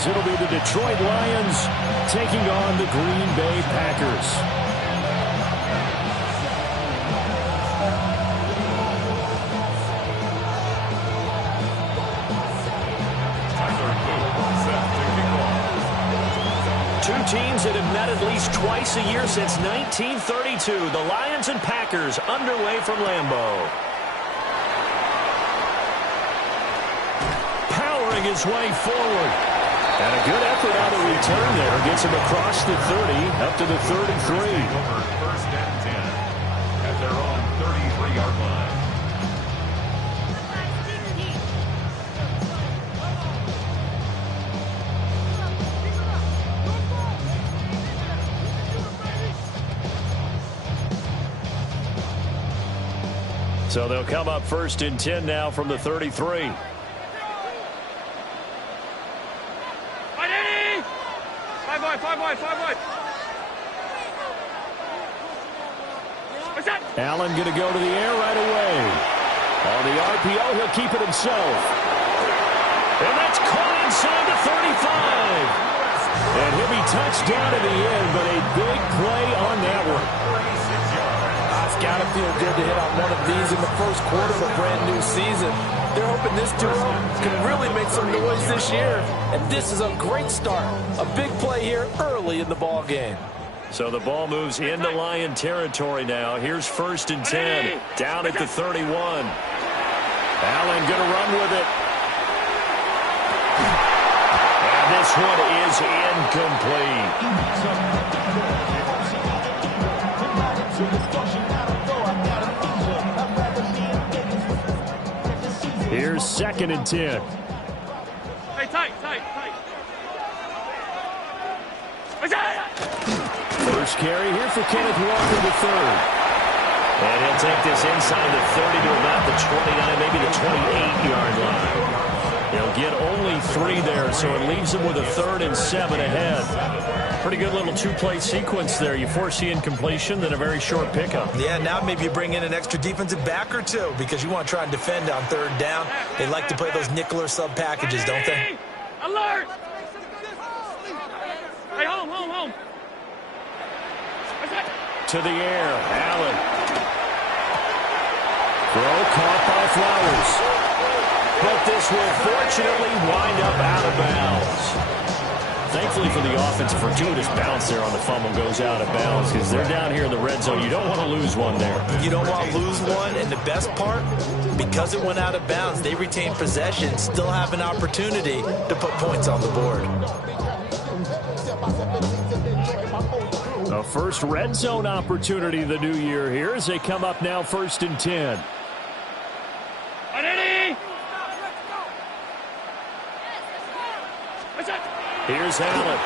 as it'll be the Detroit Lions taking on the Green Bay Packers. Two teams that have met at least twice a year since 1932. The Lions and Packers underway from Lambeau. Powering his way forward. And a good effort on the return there. Gets him across the 30, up to the 33. First and 10 at their own 33-yard line. So they'll come up first and 10 now from the 33. Allen going to go to the air right away. On the RPO, he'll keep it himself. And that's caught inside the 35. And he'll be touched down in the end, but a big play on that one. It's got to feel good to hit on one of these in the first quarter of a brand new season. They're hoping this duo can really make some noise this year. And this is a great start. A big play here early in the ball game. So the ball moves into Lion territory now. Here's first and 10. Down at the 31. Allen going to run with it. And this one is incomplete. Here's second and 10. Hey, tight. First carry here for Kenneth Walker, the third. And he'll take this inside the 30 to about the 29, maybe the 28-yard line. He'll get only 3 there, so it leaves him with a 3rd and 7 ahead. Pretty good little two-play sequence there. You force the incompletion, then a very short pickup. Yeah, now maybe you bring in an extra defensive back or two because you want to try and defend on 3rd down. They like to play those nickel or sub packages, don't they? Alert! Hey, home. To the air, Allen. Throw caught by Flowers. But this will fortunately wind up out of bounds. Thankfully for the offense, a fortuitous bounce there on the fumble goes out of bounds because they're down here in the red zone. You don't want to lose one there. You don't want to lose one, and the best part, because it went out of bounds, they retain possession, still have an opportunity to put points on the board. A first red zone opportunity the new year here as they come up now first and 10. Here's Allen.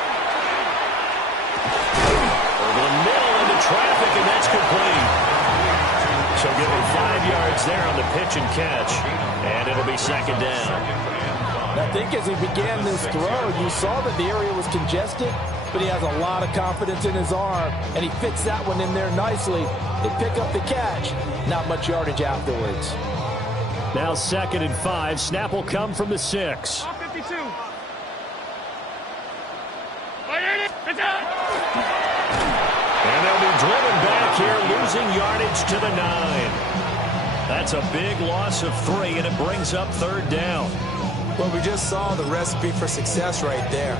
Over the middle into traffic, and that's complete. So give him 5 yards there on the pitch and catch, and it'll be second down. I think as he began this throw, you saw that the area was congested, but he has a lot of confidence in his arm, and he fits that one in there nicely. They pick up the catch, not much yardage afterwards. Now second and 5. Snap will come from the 6. 52. And they'll be driven back here, losing yardage to the 9. That's a big loss of 3, and it brings up 3rd down. Well, we just saw the recipe for success right there.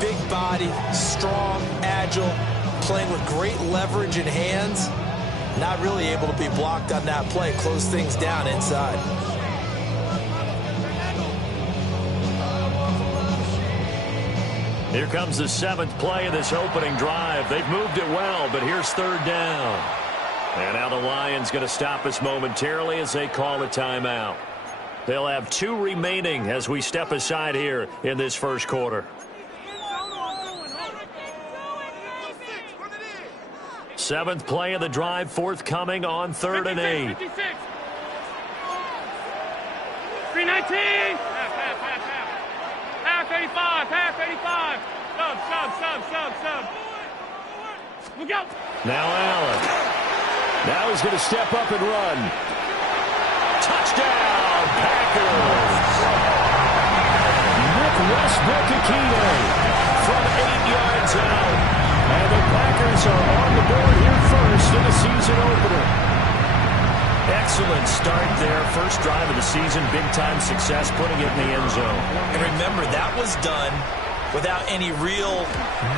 Big body, strong, agile, playing with great leverage in hands. Not really able to be blocked on that play. Close things down inside. Here comes the 7th play of this opening drive. They've moved it well, but here's 3rd down. And now the Lions going to stop us momentarily as they call a timeout. They'll have 2 remaining as we step aside here in this first quarter. 7th play of the drive forthcoming on 3rd and 8. 319. Half 85. Sub. Look out. Now Allen. Now he's going to step up and run. Touchdown, Packers. Nick Westbrook-Akine from 8 yards out. And the Packers are on the board here first in the season opener. Excellent start there. First drive of the season. Big-time success putting it in the end zone. And remember, that was done without any real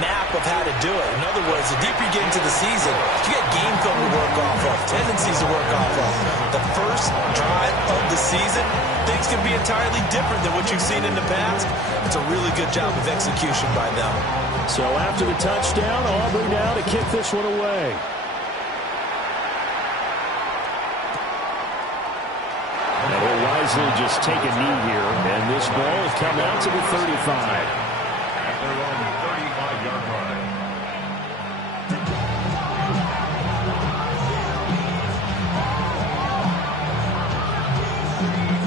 map of how to do it. In other words, the deeper you get into the season, you get game film to work off of, tendencies to work off of. The first drive of the season, things can be entirely different than what you've seen in the past. It's a really good job of execution by them. So after the touchdown, Aubrey now to kick this one away. And he'll wisely just take a knee here, and this ball has come out to the 35. At their own 35-yard line.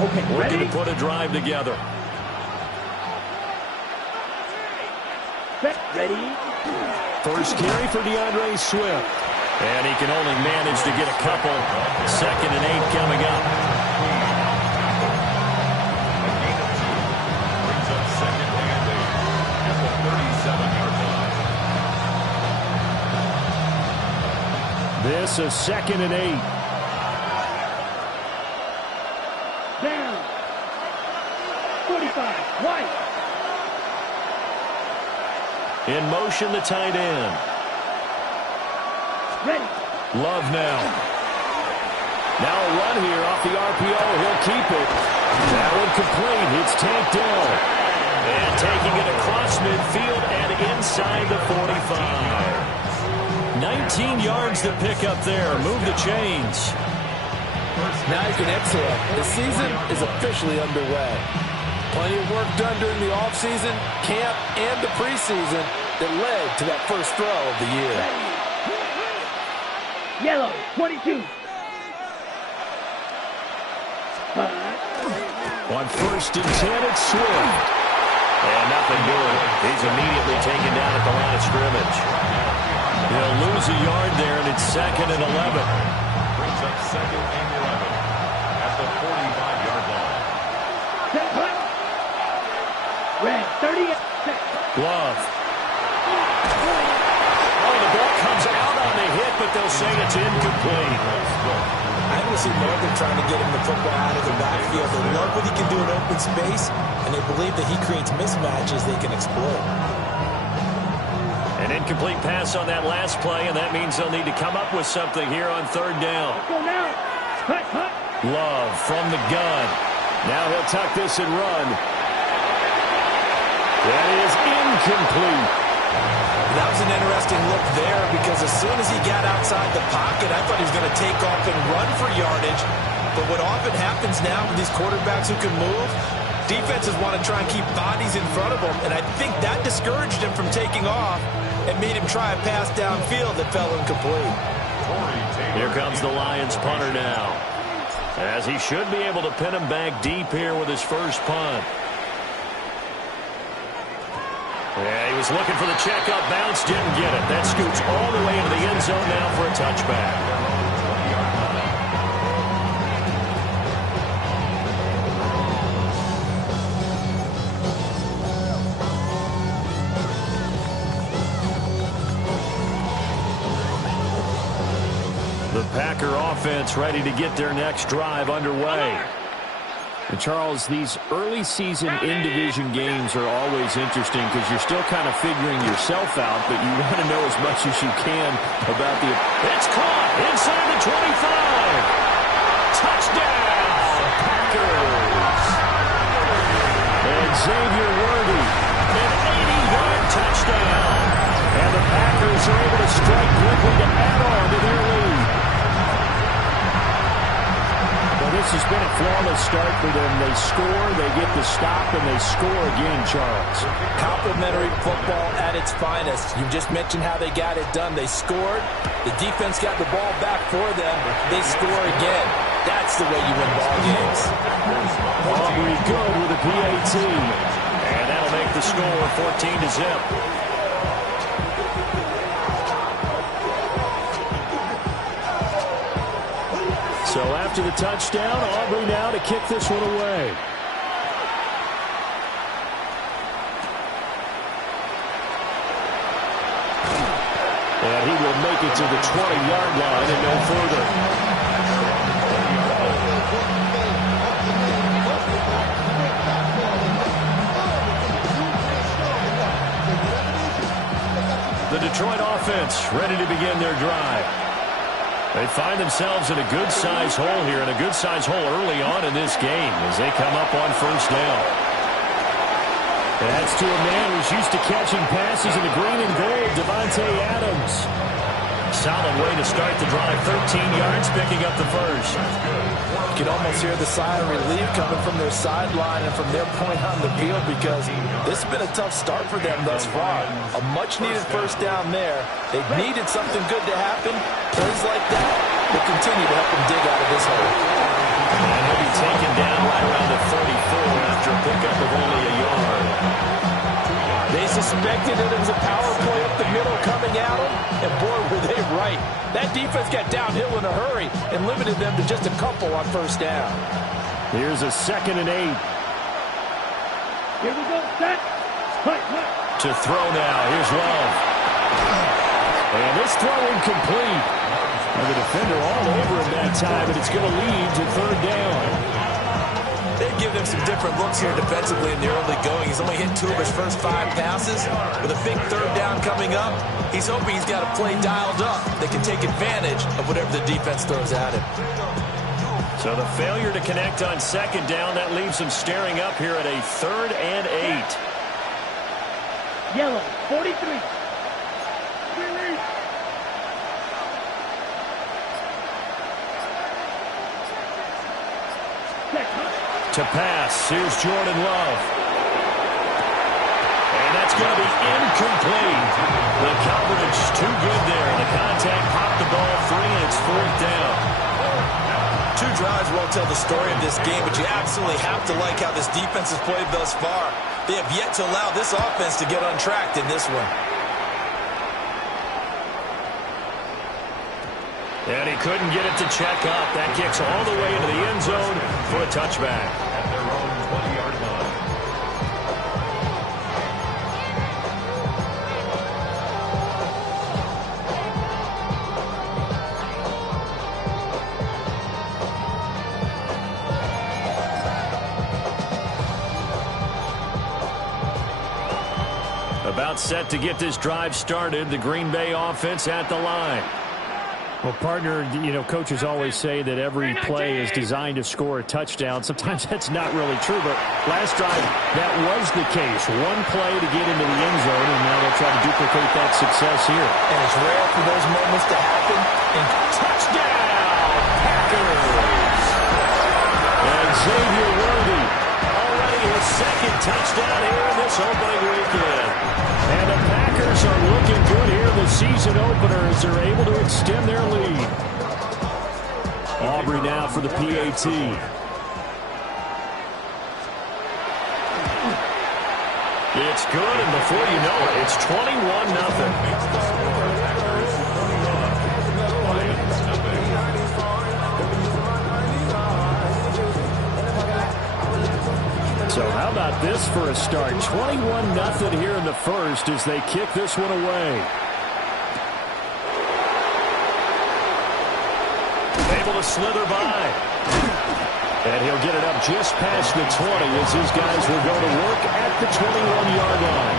Okay, looking to put a drive together. Ready? First carry for DeAndre Swift. And he can only manage to get a couple. 2nd and 8 coming up. A gain of 2 brings up 2nd and 8 at the 37-yard line. This is 2nd and 8. Down. 45. White. In motion, the tight end. Ready. Love now. Now a run here off the RPO. He'll keep it. That one complete. It's Tank Dell. And taking it across midfield and inside the 45. 19 yards to pick up there. Move the chains. Now you can exhale. The season is officially underway. Plenty of work done during the offseason, camp, and the preseason that led to that first throw of the year. Yellow. 22. On 1st and 10, it's Swift. And nothing doing. He's immediately taken down at the line of scrimmage. He'll lose a yard there, and it's 2nd and 11. Brings up 2nd and 11 at the 45-yard line. Red. 30. Love. Oh, the ball comes out on the hit, but they'll say it's incomplete. I haven't seen Morgan trying to get him the football out of the backfield. They love what he can do in open space, and they believe that he creates mismatches they can exploit. An incomplete pass on that last play, and that means they'll need to come up with something here on 3rd down. Go now. Cut. Love from the gun. Now he'll tuck this and run. That is incomplete. That was an interesting look there because as soon as he got outside the pocket, I thought he was going to take off and run for yardage. But what often happens now with these quarterbacks who can move, defenses want to try and keep bodies in front of them, and I think that discouraged him from taking off and made him try a pass downfield that fell incomplete. Here comes the Lions punter now, as he should be able to pin him back deep here with his first punt. Yeah, he was looking for the checkup bounce, didn't get it. That scoots all the way into the end zone now for a touchback. The Packer offense ready to get their next drive underway. And Charles, these early season in-division games are always interesting because you're still kind of figuring yourself out, but you want to know as much as you can about the... It's caught inside the 25. Touchdown, Packers. And Xavier Worthy, an 80-yard touchdown. And the Packers are able to strike quickly to add on to their lead. This has been a flawless start for them. They score, they get the stop, and they score again, Charles. Complimentary football at its finest. You just mentioned how they got it done. They scored. The defense got the ball back for them. They score again. That's the way you win ball games. Aubrey good with a PAT. And that'll make the score 14-0. So after the touchdown, Aubrey now to kick this one away. And he will make it to the 20-yard line and no further. The Detroit offense ready to begin their drive. They find themselves in a good-sized hole here, and a good-sized hole early on in this game as they come up on first down. That's to a man who's used to catching passes in the green and gold, Devontae Adams. Solid way to start the drive, 13 yards, picking up the first. You can almost hear the sigh of relief coming from their sideline and from their point on the field, because this has been a tough start for them thus far. A much-needed first down there. They needed something good to happen. Plays like that will continue to help them dig out of this hole. And he'll be taken down right around the 34 after a pickup of only a yard. They suspected that it was a power play up the middle coming at them, and boy, were they right. That defense got downhill in a hurry and limited them to just a couple on first down. Here's a 2nd and 8. Here we go. Set. Cut. To throw now. Here's Love. And this throw incomplete. And the defender all over him that time, and it's going to lead to 3rd down. They've given him some different looks here defensively in the early going. He's only hit 2 of his first 5 passes. With a big 3rd down coming up, he's hoping he's got a play dialed up that can take advantage of whatever the defense throws at him. So the failure to connect on 2nd down, that leaves him staring up here at a 3rd and 8. Yellow. 43. To pass, here's Jordan Love. And that's going to be incomplete. The coverage too good there. The contact popped the ball free, and it's 4th down. 2 drives won't tell the story of this game, but you absolutely have to like how this defense has played thus far. They have yet to allow this offense to get untracked in this one. And he couldn't get it to check up. That kicks all the way into the end zone for a touchback. At their own 20-yard line. About set to get this drive started, the Green Bay offense at the line. Well, partner, coaches always say that every play is designed to score a touchdown. Sometimes that's not really true, but last drive, that was the case. One play to get into the end zone, and now they'll try to duplicate that success here. And it's rare for those moments to happen. And touchdown, Packers! And Xavier Worthy, already his 2nd touchdown here in this opening weekend. And the Packers are looking good here in the season opener as they're able to extend their lead. Aubrey now for the PAT. It's good, and before you know it, it's 21-0. So how about this for a start? 21-0 here in the first as they kick this one away. Able to slither by. And he'll get it up just past the 20 as his guys will go to work at the 21-yard line.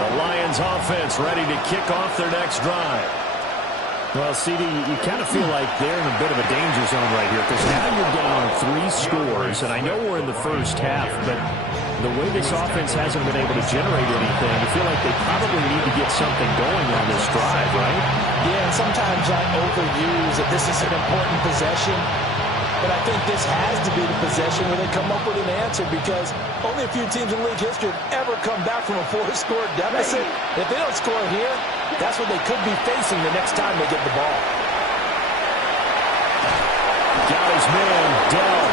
The Lions offense ready to kick off their next drive. Well, CD, you kind of feel like they're in a bit of a danger zone right here because now you're down 3 scores, and I know we're in the first half, but the way this offense hasn't been able to generate anything, you feel like they probably need to get something going on this drive, right? Yeah, and sometimes I overuse that this is an important possession, but I think this has to be the possession where they come up with an answer, because only a few teams in league history have ever come back from a 4-score deficit. If they don't score here, that's what they could be facing the next time they get the ball. Got his man, Dell.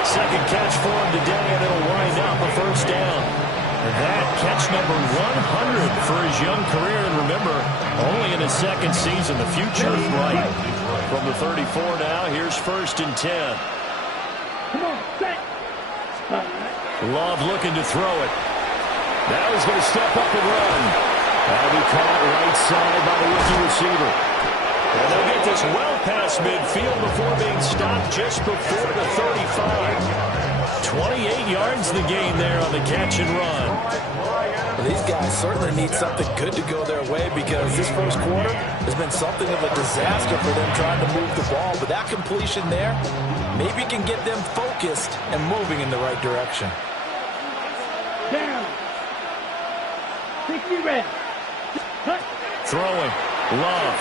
2nd catch for him today, and it'll wind up a first down. And that catch number 100 for his young career. And remember, only in his 2nd season, the future is bright. From the 34 now, here's 1st and 10. Come on, set. Love looking to throw it. Now he's going to step up and run. That'll be caught right side by the rookie receiver. And they'll get this well past midfield before being stopped just before the 35. 28 yards the gain there on the catch and run. Well, these guys certainly need something good to go their way because this first quarter has been something of a disaster for them trying to move the ball. But that completion there maybe can get them focused and moving in the right direction. Down. 60 red. Cut. Throwing. Love.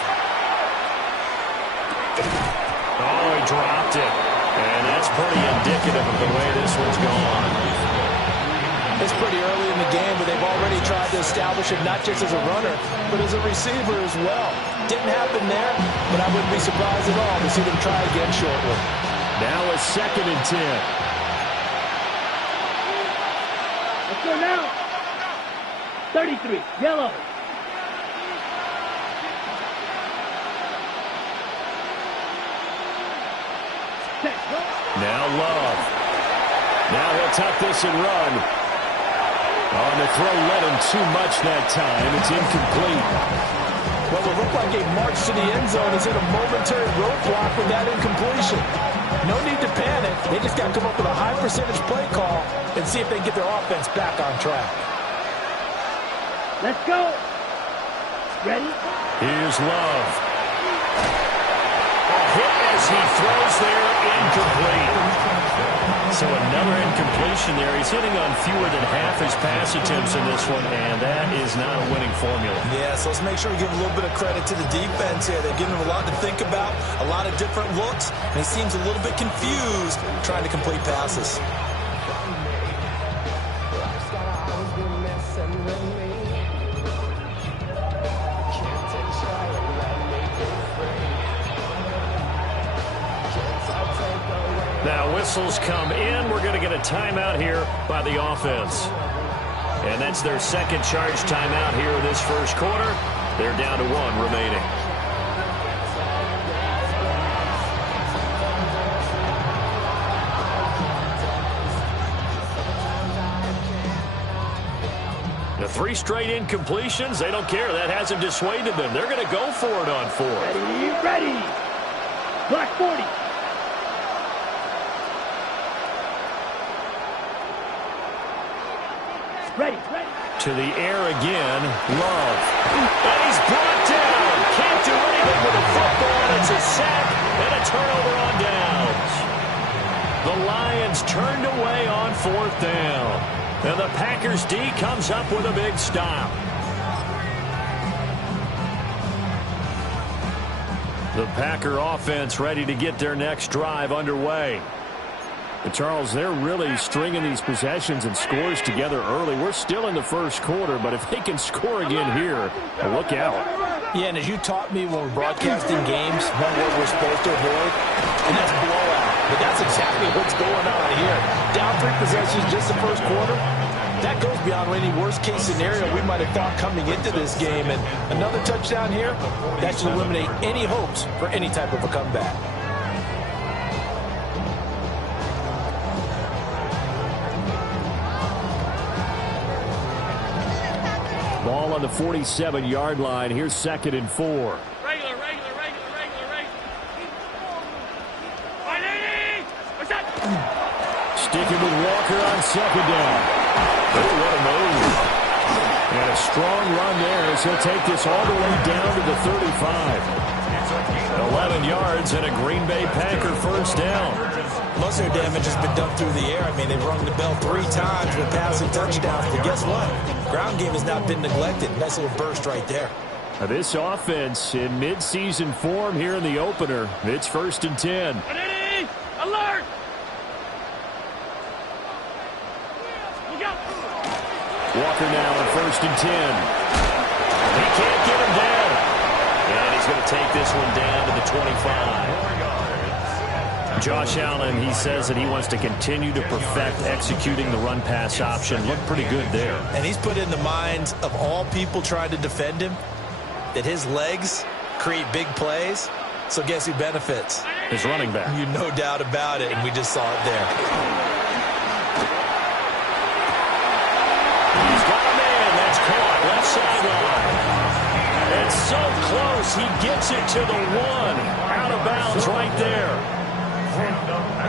Oh, he dropped it. And that's pretty indicative of the way this one's gone. It's pretty early in the game, but they've already tried to establish it not just as a runner, but as a receiver as well. Didn't happen there, but I wouldn't be surprised at all to see them try again shortly. Now a 2nd and 10. Let's go now. 33. Yellow. Now Love. Now he'll tuck this and run. On the throw, led him too much that time. It's incomplete. Well, it looked like a march to the end zone is in a momentary roadblock with that incompletion. No need to panic. They just got to come up with a high percentage play call and see if they can get their offense back on track. Let's go. Ready? Here's Love. A hit as he throws there, incomplete. So another incompletion there. He's hitting on fewer than half his pass attempts in this one, and that is not a winning formula. Yeah, so let's make sure we give a little bit of credit to the defense here. They're giving him a lot to think about, a lot of different looks, and he seems a little bit confused trying to complete passes. Now whistles come in. We're going to get a timeout here by the offense. And that's their second charge timeout here in this first quarter. They're down to 1 remaining. The 3 straight incompletions, they don't care. That hasn't dissuaded them. They're going to go for it on 4. Ready, ready. Black 40. Ready, ready. To the air again, Love. And he's brought down. Can't do anything with a football. It's a sack and a turnover on downs. The Lions turned away on 4th down. And the Packers D comes up with a big stop. The Packer offense ready to get their next drive underway. And Charles, they're really stringing these possessions and scores together early. We're still in the first quarter, but if they can score again here, look out. Yeah, and as you taught me when we're broadcasting games, one word we're supposed to avoid, and that's blowout. But that's exactly what's going on here. Down 3 possessions just the first quarter. That goes beyond any worst-case scenario we might have thought coming into this game. And another touchdown here, that should eliminate any hopes for any type of a comeback. Ball on the 47-yard line. Here's 2nd and 4. Regular. Sticking with Walker on 2nd down. Oh, what a move. And a strong run there as he'll take this all the way down to the 35. 11 yards and a Green Bay Packer first down. Most of their damage has been done through the air. I mean, they've rung the bell 3 times with passing touchdowns. But guess what? Ground game has not been neglected. Nice little burst right there. Now this offense in midseason form here in the opener. It's 1st and 10. Ready? Alert! Look out! Walker now on 1st and 10. He can't get him down. And he's going to take this one down to the 25. Josh Allen, he says that he wants to continue to perfect executing the run-pass option. Looked pretty good there. And he's put in the minds of all people trying to defend him that his legs create big plays. So guess who benefits? His running back. You no doubt about it, and we just saw it there. sideline. And so close, he gets it to the 1. Out of bounds right there.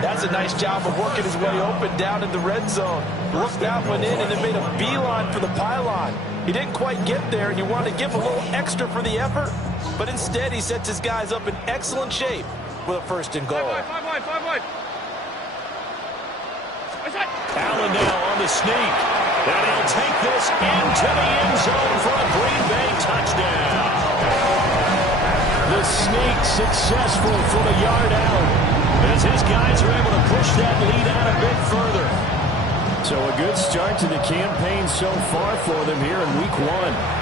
That's a nice job of working his way open down in the red zone. Looked that one in and then made a beeline for the pylon. He didn't quite get there, and you want to give a little extra for the effort, but instead he sets his guys up in excellent shape with a 1st and goal. 5 wide. Allen now on the sneak. And he'll take this into the end zone for a Green Bay touchdown. The sneak successful from a yard out, as his guys are able to push that lead out a bit further. So a good start to the campaign so far for them here in week 1.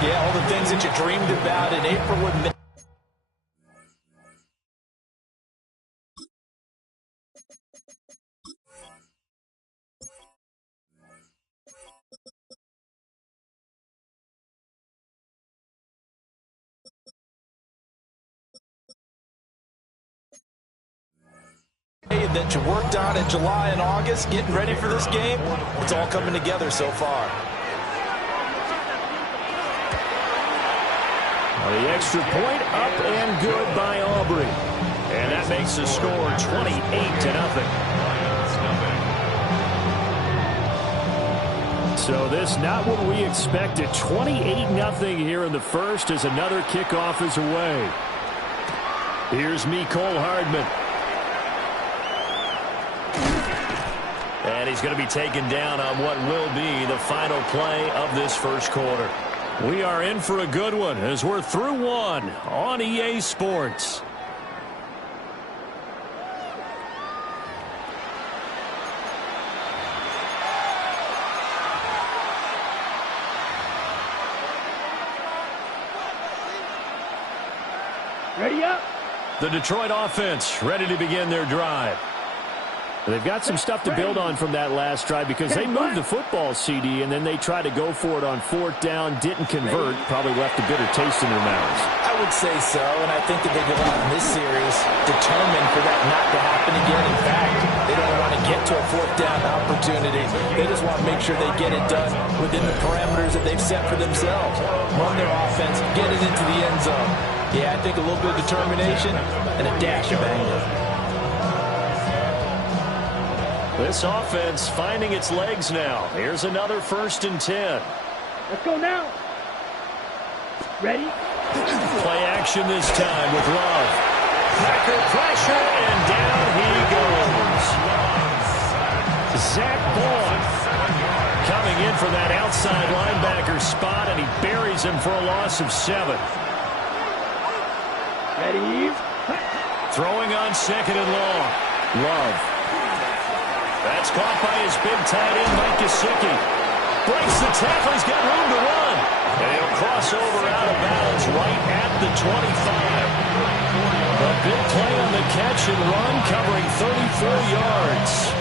Yeah, all the things that you dreamed about in April and May. That you worked on in July and August, getting ready for this game, it's all coming together so far. The extra point up and good by Aubrey. And that makes the score 28-0. So this not what we expected. 28-0 here in the first as another kickoff is away. Here's Mecole Hardman. And he's going to be taken down on what will be the final play of this first quarter. We are in for a good one as we're through 1 on EA Sports. Ready up. The Detroit offense ready to begin their drive. They've got some stuff to build on from that last drive because they moved the football, CD, and then they tried to go for it on 4th down, didn't convert, probably left a bitter taste in their mouths. I would say so, and I think that they go out in this series determined for that not to happen again. In fact, they don't want to get to a 4th down opportunity. They just want to make sure they get it done within the parameters that they've set for themselves. Run their offense, get it into the end zone. Yeah, I think a little bit of determination and a dash of anger. This offense finding its legs now. Here's another 1st and 10. Let's go now. Ready? Play action this time with Love. Packer pressure, and down he goes. Zach Bourne coming in for that outside linebacker spot, and he buries him for a loss of 7. Ready? Throwing on 2nd and long. Love. That's caught by his big tight end, Mike Gesicki. Breaks the tackle. He's got room to run. And he'll cross over out of bounds right at the 25. A big play on the catch and run, covering 34 yards.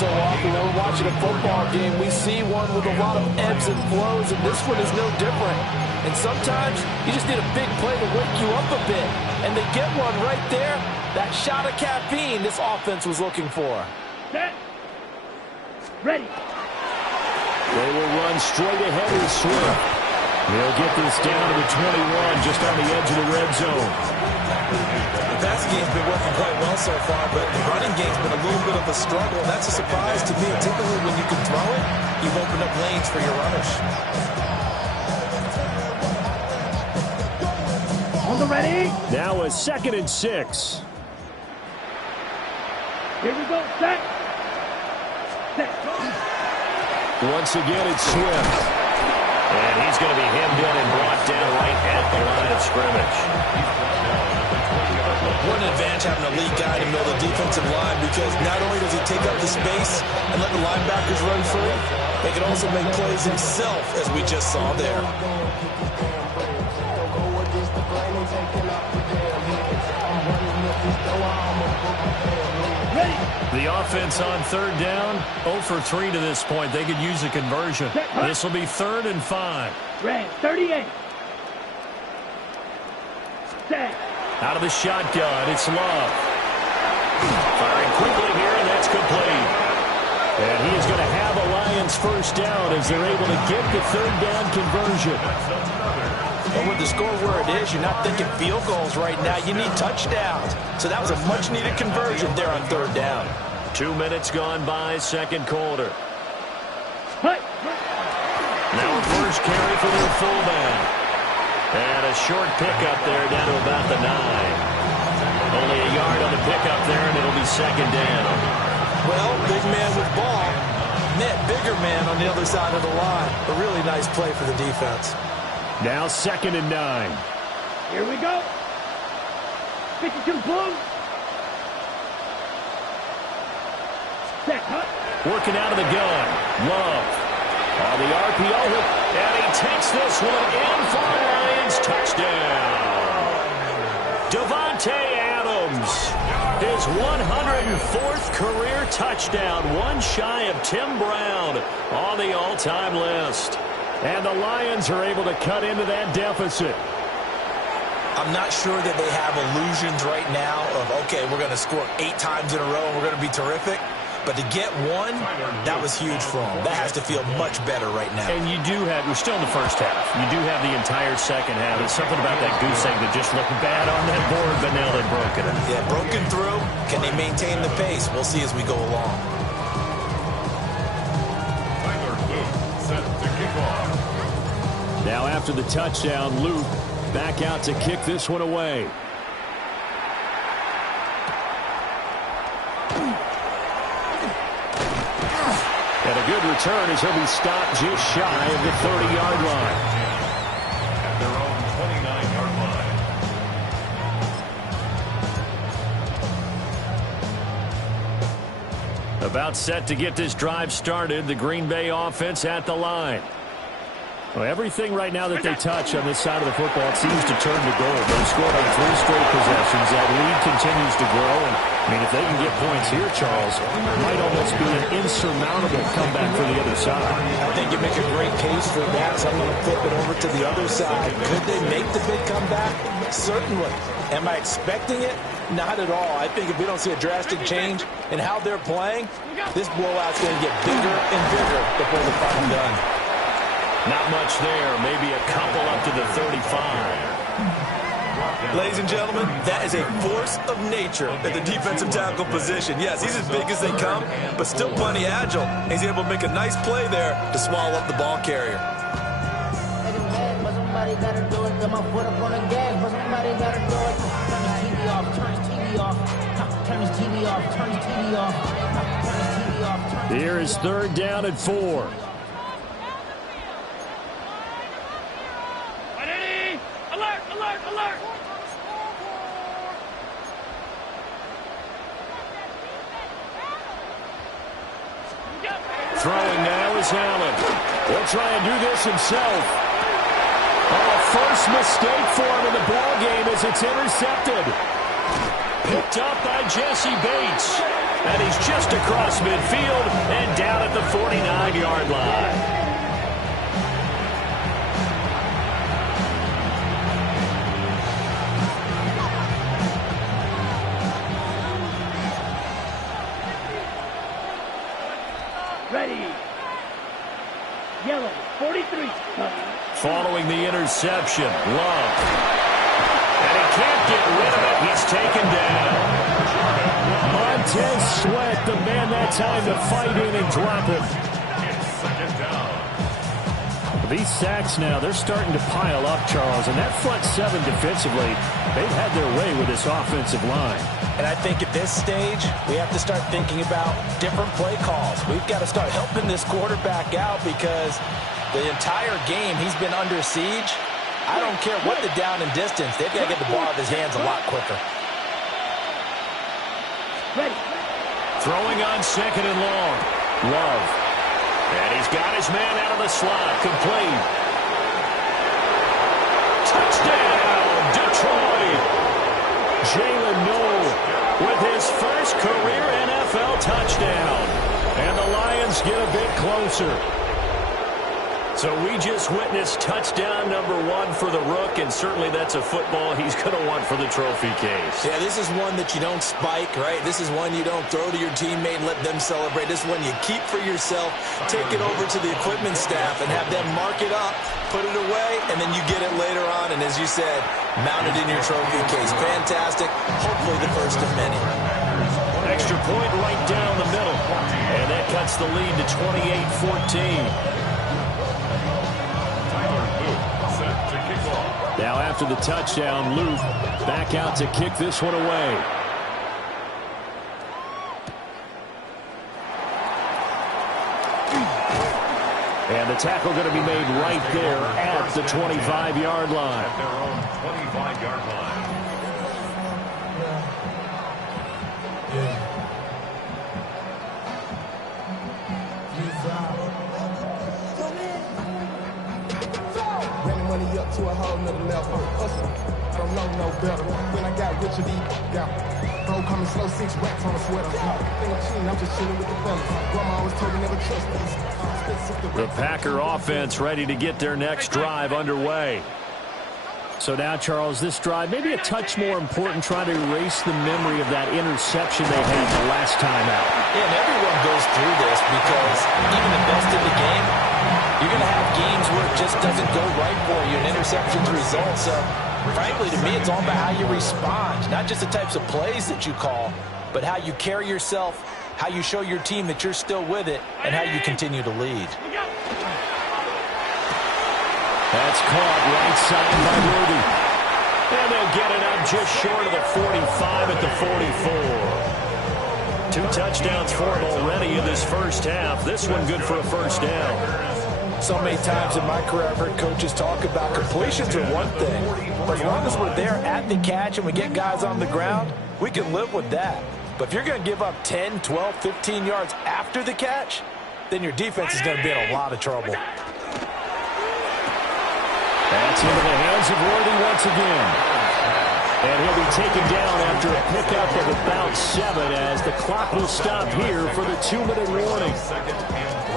So often when we're watching a football game, we see one with a lot of ebbs and flows, and this one is no different. And sometimes you just need a big play to wake you up a bit. And they get one right there. That shot of caffeine this offense was looking for. Set. Ready. They will run straight ahead with Swift. He'll get this down to the 21, just on the edge of the red zone. The passing game's been working quite well so far, but the running game's been a little bit of a struggle. And that's a surprise to me. Typically, when you can throw it, you've opened up lanes for your runners. On the ready. Now a 2nd and 6. Here we go. Set. Set. Once again, it's Swift. And he's going to be hemmed in and brought down right at the line of scrimmage. What an advantage having a lead guy to middle the defensive line, because not only does he take up the space and let the linebackers run free, he can also make plays himself, as we just saw there. The offense on 3rd down, 0 for 3 to this point. They could use a conversion. This will be 3rd and 5. Red 38. Set. Out of the shotgun, it's Love. Firing quickly here, and that's complete. And he is going to have a Lions 1st down down as they're able to get the third down conversion. And with the score where it is, you're not thinking field goals right now. You need touchdowns. So that was a much-needed conversion there on third down. 2 minutes gone by, second quarter. Hey. Now a first carry for their fullback. And a short pickup there down to about the 9. Only a yard on the pickup there, and it'll be second down. Well, big man with ball met bigger man on the other side of the line. A really nice play for the defense. Now 2nd and 9. Here we go. 52 blue. Set, cut. Working out of the gun. Love. On the RPO hook. And he takes this one in for a Lions touchdown. Devontae Adams. His 104th career touchdown. One shy of Tim Brown on the all-time list. And the Lions are able to cut into that deficit. I'm not sure that they have illusions right now of, okay, we're going to score 8 times in a row and we're going to be terrific. But to get one, that was huge for them. That has to feel much better right now. And you do have, we're still in the first half. You do have the entire second half. It's something about that goose egg that just looked bad on that board, but now they've broken it. Yeah, broken through. Can they maintain the pace? We'll see as we go along. Set to kick off. Now after the touchdown, Luke back out to kick this one away. And a good return as he'll be stopped just shy of the 30-yard line. At their own 29-yard line. About set to get this drive started. The Green Bay offense at the line. Well, everything right now that they touch on this side of the football seems to turn to gold. They've scored on 3 straight possessions. That lead continues to grow. And, I mean, if they can get points here, Charles, it might almost be an insurmountable comeback for the other side. I think you make a great case for that, so I'm going to flip it over to the other side. Could they make the big comeback? Certainly. Am I expecting it? Not at all. I think if we don't see a drastic change in how they're playing, this blowout's going to get bigger and bigger before the final done. Not much there. Maybe a couple up to the 35. Ladies and gentlemen, that is a force of nature at the defensive tackle position. Yes, he's as big as they come, but still plenty agile. He's able to make a nice play there to swallow up the ball carrier. But somebody gotta do it. Got my foot up on the gas, but somebody gotta do it. Turn his TV off, turn his TV off, turn his TV off, turn his TV off, turn his TV off. Here is 3rd down and 4. Ready? Alert, alert, alert. Throwing now is Allen. He'll try and do this himself. Oh, first mistake for him in the ball game as it's intercepted. Picked up by Jesse Bates. And he's just across midfield and down at the 49-yard line. Ready. Yellow, 43. Following the interception, Love. And he can't get rid of it. He's taken down. Montez Sweat, the man that time to fight in and drop him. Second down. These sacks now, they're starting to pile up, Charles. And that front 7 defensively, they've had their way with this offensive line. And I think at this stage, we have to start thinking about different play calls. We've got to start helping this quarterback out because the entire game he's been under siege. I don't care what the down and distance. They've got to get the ball out of his hands a lot quicker. Ready. Throwing on 2nd and long. Love. And he's got his man out of the slot. Complete. Touchdown, Detroit. Jalen Noel with his first career NFL touchdown. And the Lions get a bit closer. So we just witnessed touchdown number 1 for the Rook, and certainly that's a football he's going to want for the trophy case. Yeah, this is one that you don't spike, right? This is one you don't throw to your teammate and let them celebrate. This is one you keep for yourself, take it over to the equipment staff and have them mark it up, put it away, and then you get it later on, and as you said, mount it in your trophy case. Fantastic. Hopefully the first of many. Extra point right down the middle, and that cuts the lead to 28-14. Now after the touchdown, Luke back out to kick this one away. And the tackle going to be made right there at the 25-yard line. At their own 25-yard line. Money up to a whole nother level. I don't know no better. When I got rich, bro coming slow, 6 racks on a sweater. Think I'm cheating, I'm just chilling with the fellas. Grandma always told me never trust these. The Packer offense ready to get their next drive underway. So now, Charles, this drive maybe a touch more important, trying to erase the memory of that interception they had the last time out. Yeah, and everyone goes through this because even the best in the game, you're going to have games where it just doesn't go right for you, and interceptions result. So, frankly, to me, it's all about how you respond, not just the types of plays that you call, but how you carry yourself, how you show your team that you're still with it, and how you continue to lead. That's caught right side by Worthy. And they'll get it up just short of the 45 at the 44. 2 touchdowns for him already in this first half. This one good for a first down. So many times in my career I've heard coaches talk about completions are one thing, but as long as we're there at the catch and we get guys on the ground, we can live with that. But if you're going to give up 10, 12, 15 yards after the catch, then your defense is going to be in a lot of trouble. That's into the hands of Worthy once again. And he'll be taken down after a pickup of about 7 as the clock will stop here for the 2-minute warning.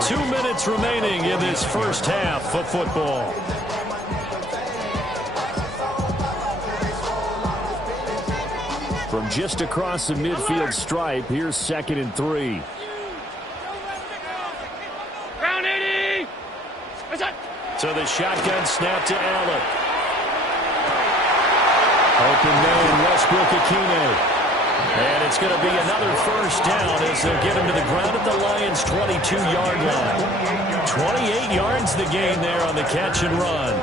2 minutes remaining in this first half of football. From just across the midfield stripe, here's 2nd and 3. Ground 80. What's that? So the shotgun snap to Allen. Open man, Westbrook-Ikhine. And it's going to be another first down as they'll get him to the ground at the Lions' 22-yard line. 28 yards the gain there on the catch and run.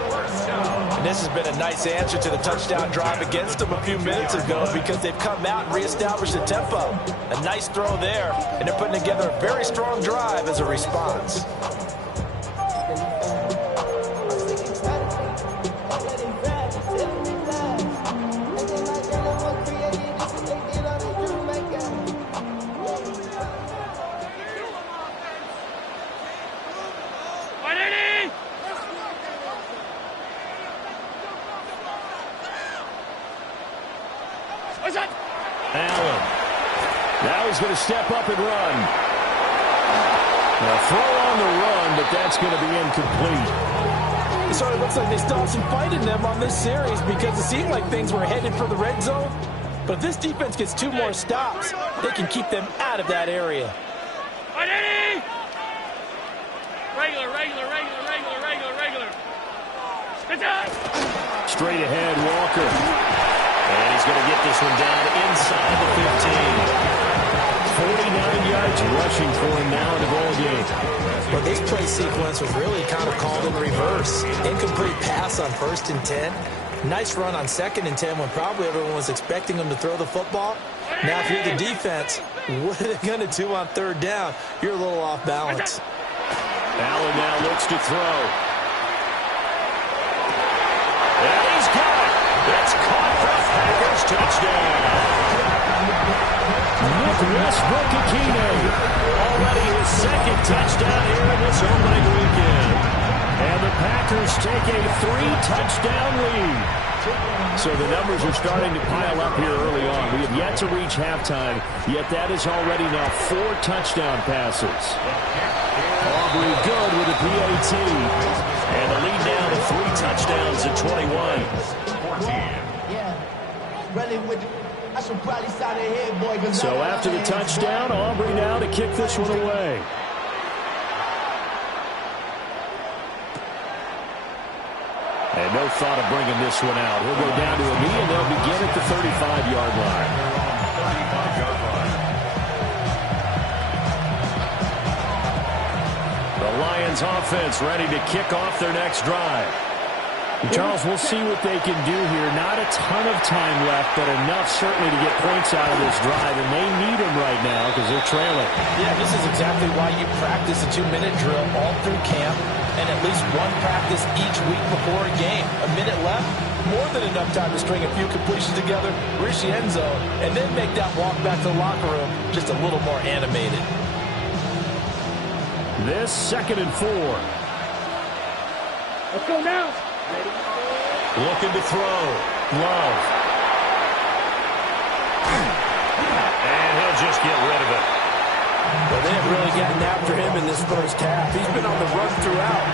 And this has been a nice answer to the touchdown drive against them a few minutes ago because they've come out and reestablished the tempo. A nice throw there, and they're putting together a very strong drive as a response. Allen. Now he's going to step up and run. A throw on the run, but that's going to be incomplete. So it looks like they still have some fight in them on this series because it seemed like things were headed for the red zone. But if this defense gets 2 more stops, they can keep them out of that area. Regular. Straight ahead, Walker. And he's going to get this one down inside the 15. 49 yards rushing for him now in the ball game. But this play sequence was really kind of called in reverse. Incomplete pass on 1st and 10. Nice run on 2nd and 10 when probably everyone was expecting him to throw the football. Now, if you're the defense, what are they going to do on 3rd down? You're a little off balance. Allen now looks to throw. And he's got it. It's caught for a Packers touchdown. Westbrook-Ikhine. Already his 2nd touchdown here in this opening weekend. And the Packers take a 3-touchdown lead. So the numbers are starting to pile up here early on. We have yet to reach halftime, yet that is already now 4 touchdown passes. Aubrey good with a PAT. And the lead down to 3 touchdowns at 21. So after the touchdown, Aubrey now to kick this one away. And no thought of bringing this one out. He'll go down to a knee, and they'll begin at the 35-yard line. The Lions offense ready to kick off their next drive. Charles, we'll see what they can do here. Not a ton of time left, but enough certainly to get points out of this drive, and they need them right now because they're trailing. Yeah, this is exactly why you practice a 2-minute drill all through camp and at least one practice each week before a game. A minute left, more than enough time to string a few completions together, reach the end zone, and then make that walk back to the locker room just a little more animated. This 2nd and 4. Let's go now. Looking to throw. Love. And he'll just get rid of it. Well, they have really gotten after him in this first half. He's been on the run throughout.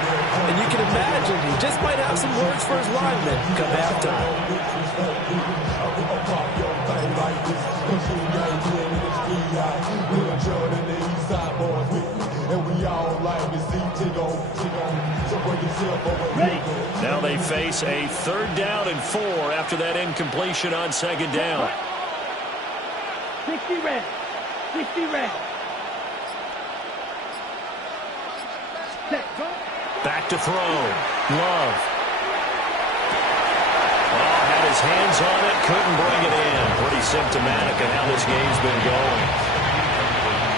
And you can imagine he just might have some words for his linemen come halftime. Now they face a 3rd down and 4 after that incompletion on 2nd down. 60 red. 60 red. Back to throw. Love. Oh, had his hands on it, couldn't bring it in. Pretty symptomatic of how this game's been going.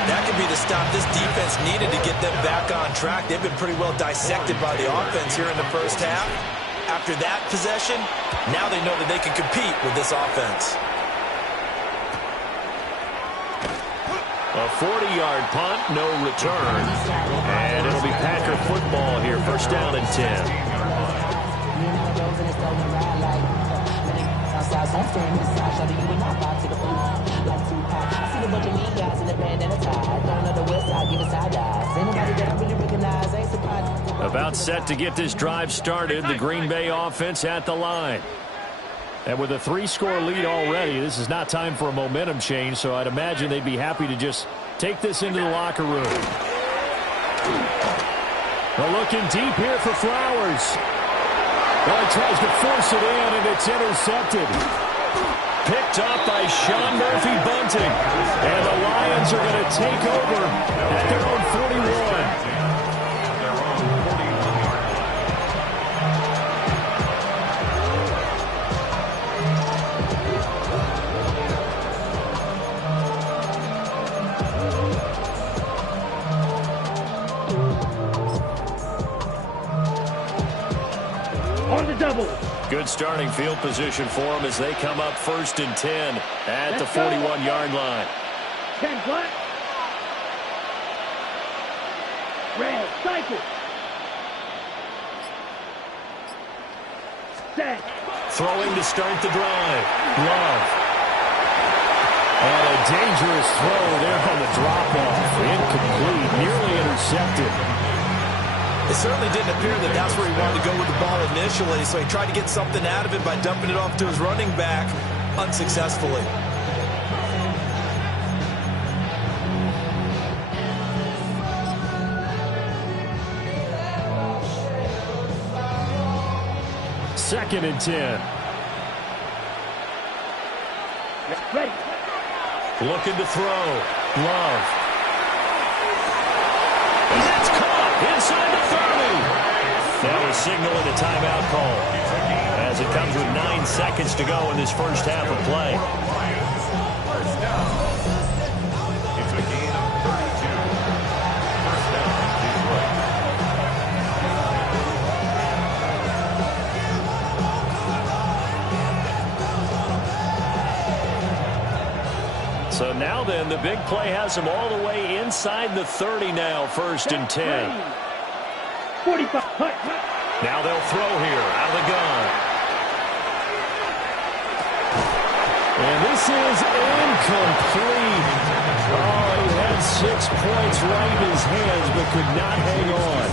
That could be the stop this defense needed to get them back on track. They've been pretty well dissected by the offense here in the first half. After that possession, now they know that they can compete with this offense. A 40-yard punt, no return. And it'll be Packer football here. 1st down and 10. About set to get this drive started. The Green Bay offense at the line. And with a 3-score lead already, this is not time for a momentum change, so I'd imagine they'd be happy to just take this into the locker room. Well, looking deep here for Flowers. Well, he tries to force it in, and it's intercepted. Picked up by Sean Murphy Bunting. And the Lions are going to take over at their own 41. On the double. Good starting field position for them as they come up 1st and 10 at the 41-yard line. 10 flat. Red, cycle. Set. Throwing to start the drive. Love. And a dangerous throw there on the drop-off. Incomplete, nearly intercepted. It certainly didn't appear that that's where he wanted to go with the ball initially, so he tried to get something out of it by dumping it off to his running back unsuccessfully. Second and 10. Ready. Looking to throw. Love. It's caught inside the 30. That was signaling a timeout call as it comes with 9 seconds to go in this first half of play. It's a gain of 32. First down, Detroit. So now then, the big play has him all the way inside the 30 now, 1st and 10. 45. Now they'll throw here out of the gun. And this is incomplete. Oh, he had 6 points right in his hands, but could not hang on.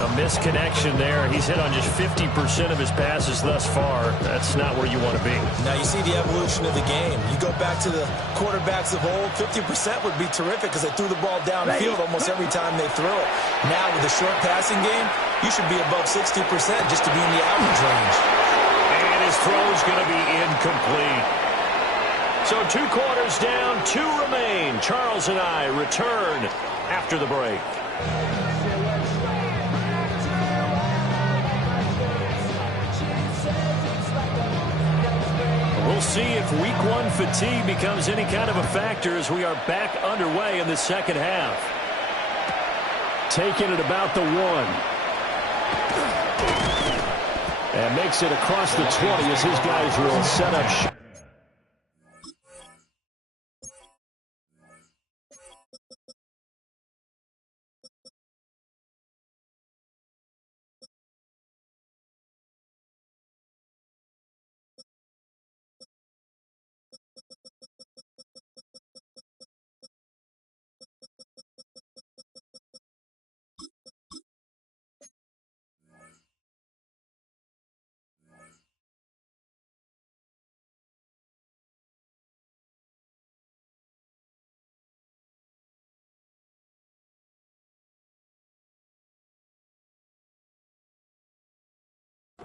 A misconnection there. He's hit on just 50% of his passes thus far. That's not where you want to be. Now you see the evolution of the game. You go back to the quarterbacks of old, 50% would be terrific because they threw the ball downfield almost every time they threw it. Now with the short passing game, you should be above 60% just to be in the average range. And his throw's going to be incomplete. So 2 quarters down, 2 remain. Charles and I return after the break. We'll see if week 1 fatigue becomes any kind of a factor as we are back underway in the second half. Taking it about the 1. And makes it across the 20 as his guys will set up.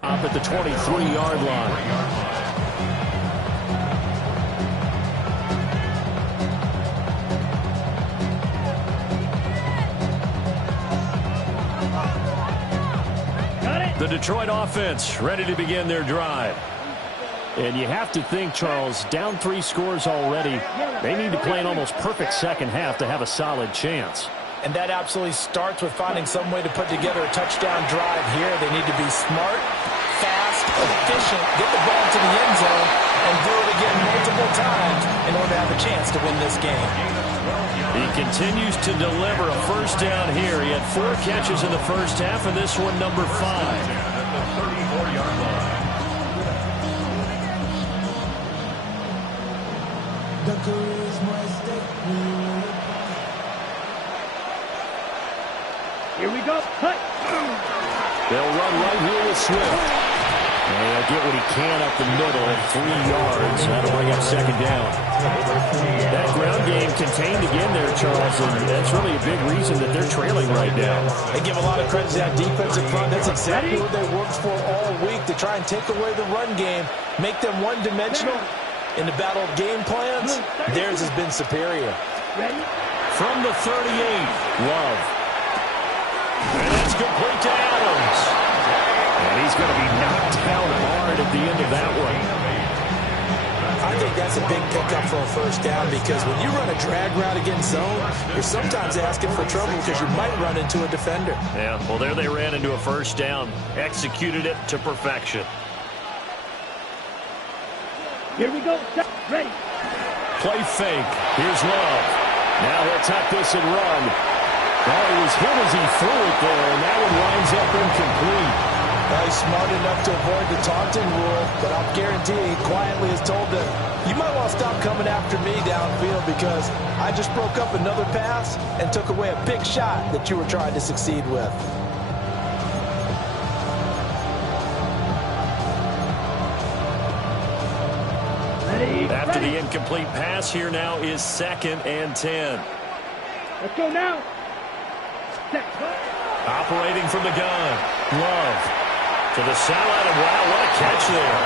Up at the 23-yard line. The Detroit offense ready to begin their drive. And you have to think, Charles, down 3 scores already. They need to play an almost perfect second half to have a solid chance. And that absolutely starts with finding some way to put together a touchdown drive here. They need to be smart, fast, efficient, get the ball to the end zone, and do it again multiple times in order to have a chance to win this game. He continues to deliver a first down here. He had 4 catches in the first half, and this one number 5. At the 34-yard line. Here we go. Cut. They'll run right here with Swift. And he'll get what he can up the middle at 3 yards. That'll bring up second down. That ground game contained again there, Charles, and that's really a big reason that they're trailing right now. They give a lot of credit to that defensive front. That's exactly what they worked for all week, to try and take away the run game, make them one-dimensional. In the battle of game plans, theirs has been superior. From the 38, Love. And that's complete to Adams. And he's going to be knocked down hard at the end of that one. I think that's a big pickup for a first down, because when you run a drag route against zone, you're sometimes asking for trouble because you might run into a defender. Yeah, well, there they ran into a first down. Executed it to perfection. Here we go. Ready. Play fake. Here's Love. Now he'll tuck this and run. Oh, he was hit as he threw it there, and that one winds up incomplete. He's smart enough to avoid the taunting rule, but I'll guarantee he quietly has told them, you might want to stop coming after me downfield because I just broke up another pass and took away a big shot that you were trying to succeed with. After the incomplete pass, here now is 2nd and 10. Let's go now. Operating from the gun. Love to the sideline, and wow, what a catch there.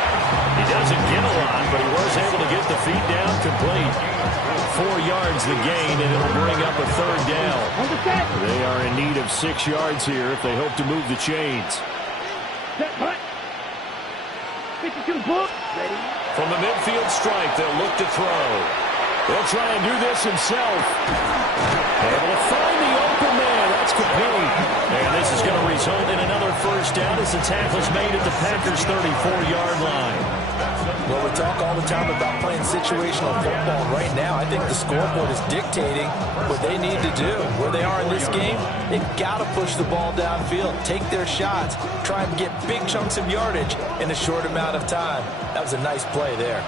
He doesn't get a lot, but he was able to get the feet down complete. 4 yards the gain, and it'll bring up a 3rd down. They are in need of 6 yards here if they hope to move the chains. 52 book. Ready. From the midfield strike, they'll look to throw. He'll try and do this himself. Able to find the open man. That's complete. And this is going to result in another first down as the tackle's made at the Packers' 34-yard line. Well, we talk all the time about playing situational football. Right now, I think the scoreboard is dictating what they need to do. Where they are in this game, they've got to push the ball downfield, take their shots, try and get big chunks of yardage in a short amount of time. That was a nice play there.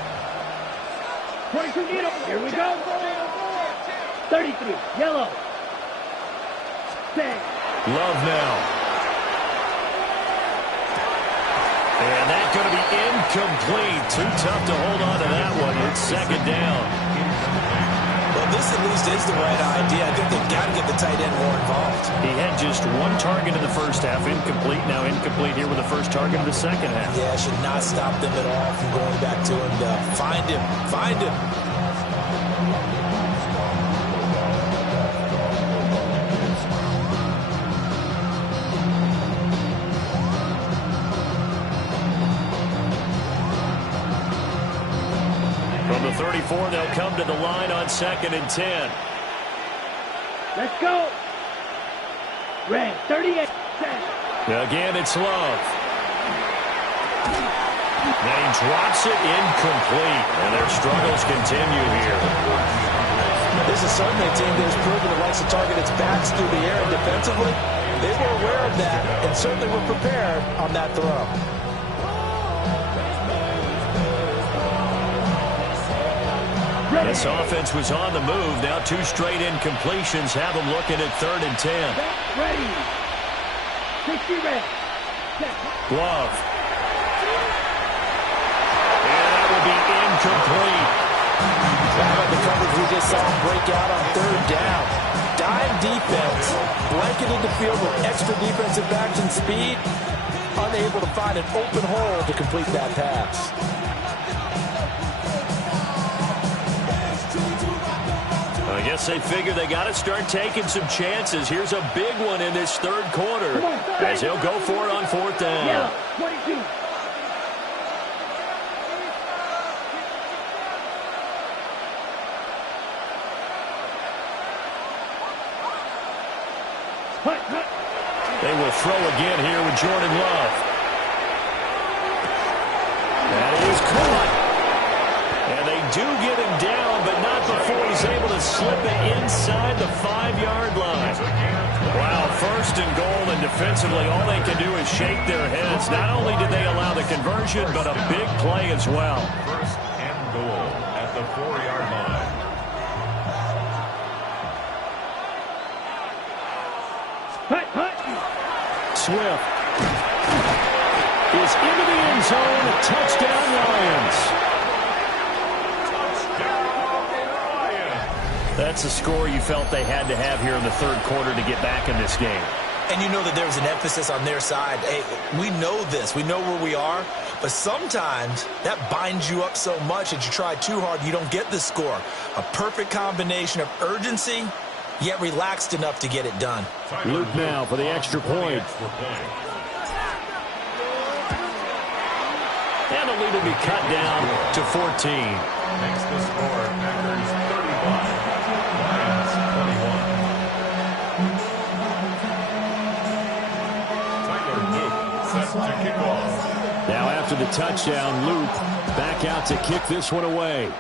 22 needle. Here we go. 33, yellow. Set. Love now. And that's going to be incomplete. Too tough to hold on to that one. It's second down. Well, this at least is the right idea. I think they've got to get the tight end more involved. He had just one target in the first half, incomplete. Now incomplete here with the first target of the second half. Yeah, should not stop them at all from going back to him. Find him. Find him. From the 34, they'll come to the line on 2nd and 10. Let's go. Red, 38. Set. Again, it's Love. And he drops it incomplete. And their struggles continue here. This is certainly a team that has proven it likes to target its backs through the air and defensively. They were aware of that and certainly were prepared on that throw. This offense was on the move. Now 2 straight incompletions have them looking at 3rd and 10. Ready. 60 red. Set. Love. And that will be incomplete. How about the coverage we just saw him break out on 3rd down? Dime defense, blanketed the field with extra defensive backs and speed, unable to find an open hole to complete that pass. I guess they figure they got to start taking some chances. Here's a big one in this 3rd quarter as he'll go for it on 4th down. Yellow, 22. Hut, hut. They will throw again here with Jordan Love. That is caught. And they do get him down, but not before he's able to slip it inside the 5-yard line. Wow, 1st and goal, and defensively all they can do is shake their heads. Not only did they allow the conversion, but a big play as well. 1st and goal at the 4-yard line. Hut, hut. Swift is into the end zone. Touchdown, Lions. That's the score you felt they had to have here in the 3rd quarter to get back in this game. And you know that there was an emphasis on their side. Hey, we know this. We know where we are. But sometimes that binds you up so much that you try too hard, you don't get the score. A perfect combination of urgency, yet relaxed enough to get it done. Luke now for the extra point. And the lead will be cut down to 14. Makes the score Packers 35, Lions 21. Tyler Luke set to kick off. Now after the touchdown, Luke back out to kick this one away.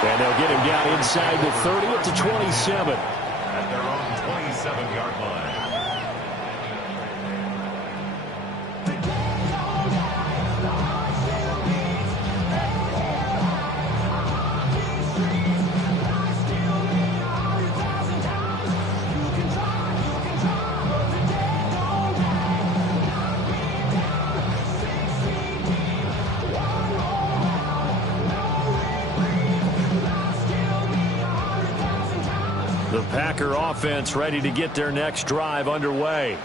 And they'll get him down inside the 30 at the 27. At their own 27-yard line. The Packer offense ready to get their next drive underway.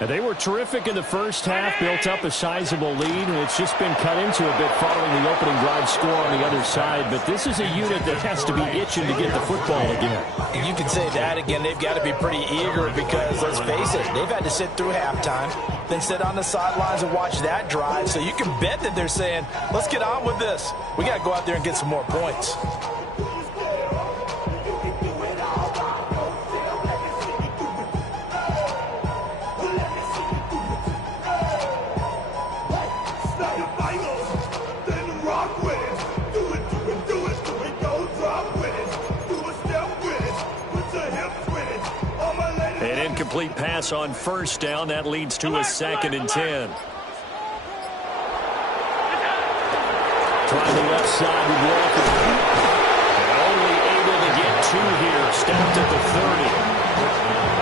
And they were terrific in the first half, built up a sizable lead, and it's just been cut into a bit following the opening drive score on the other side. But this is a unit that has to be itching to get the football again. And you can say that again. They've got to be pretty eager because, let's face it, they've had to sit through halftime, then sit on the sidelines and watch that drive. So you can bet that they're saying, let's get on with this. We got to go out there and get some more points. incomplete pass on first down. That leads to a 2nd and 10. Trying the left side with Walker. And only able to get 2 here. Stopped at the 30.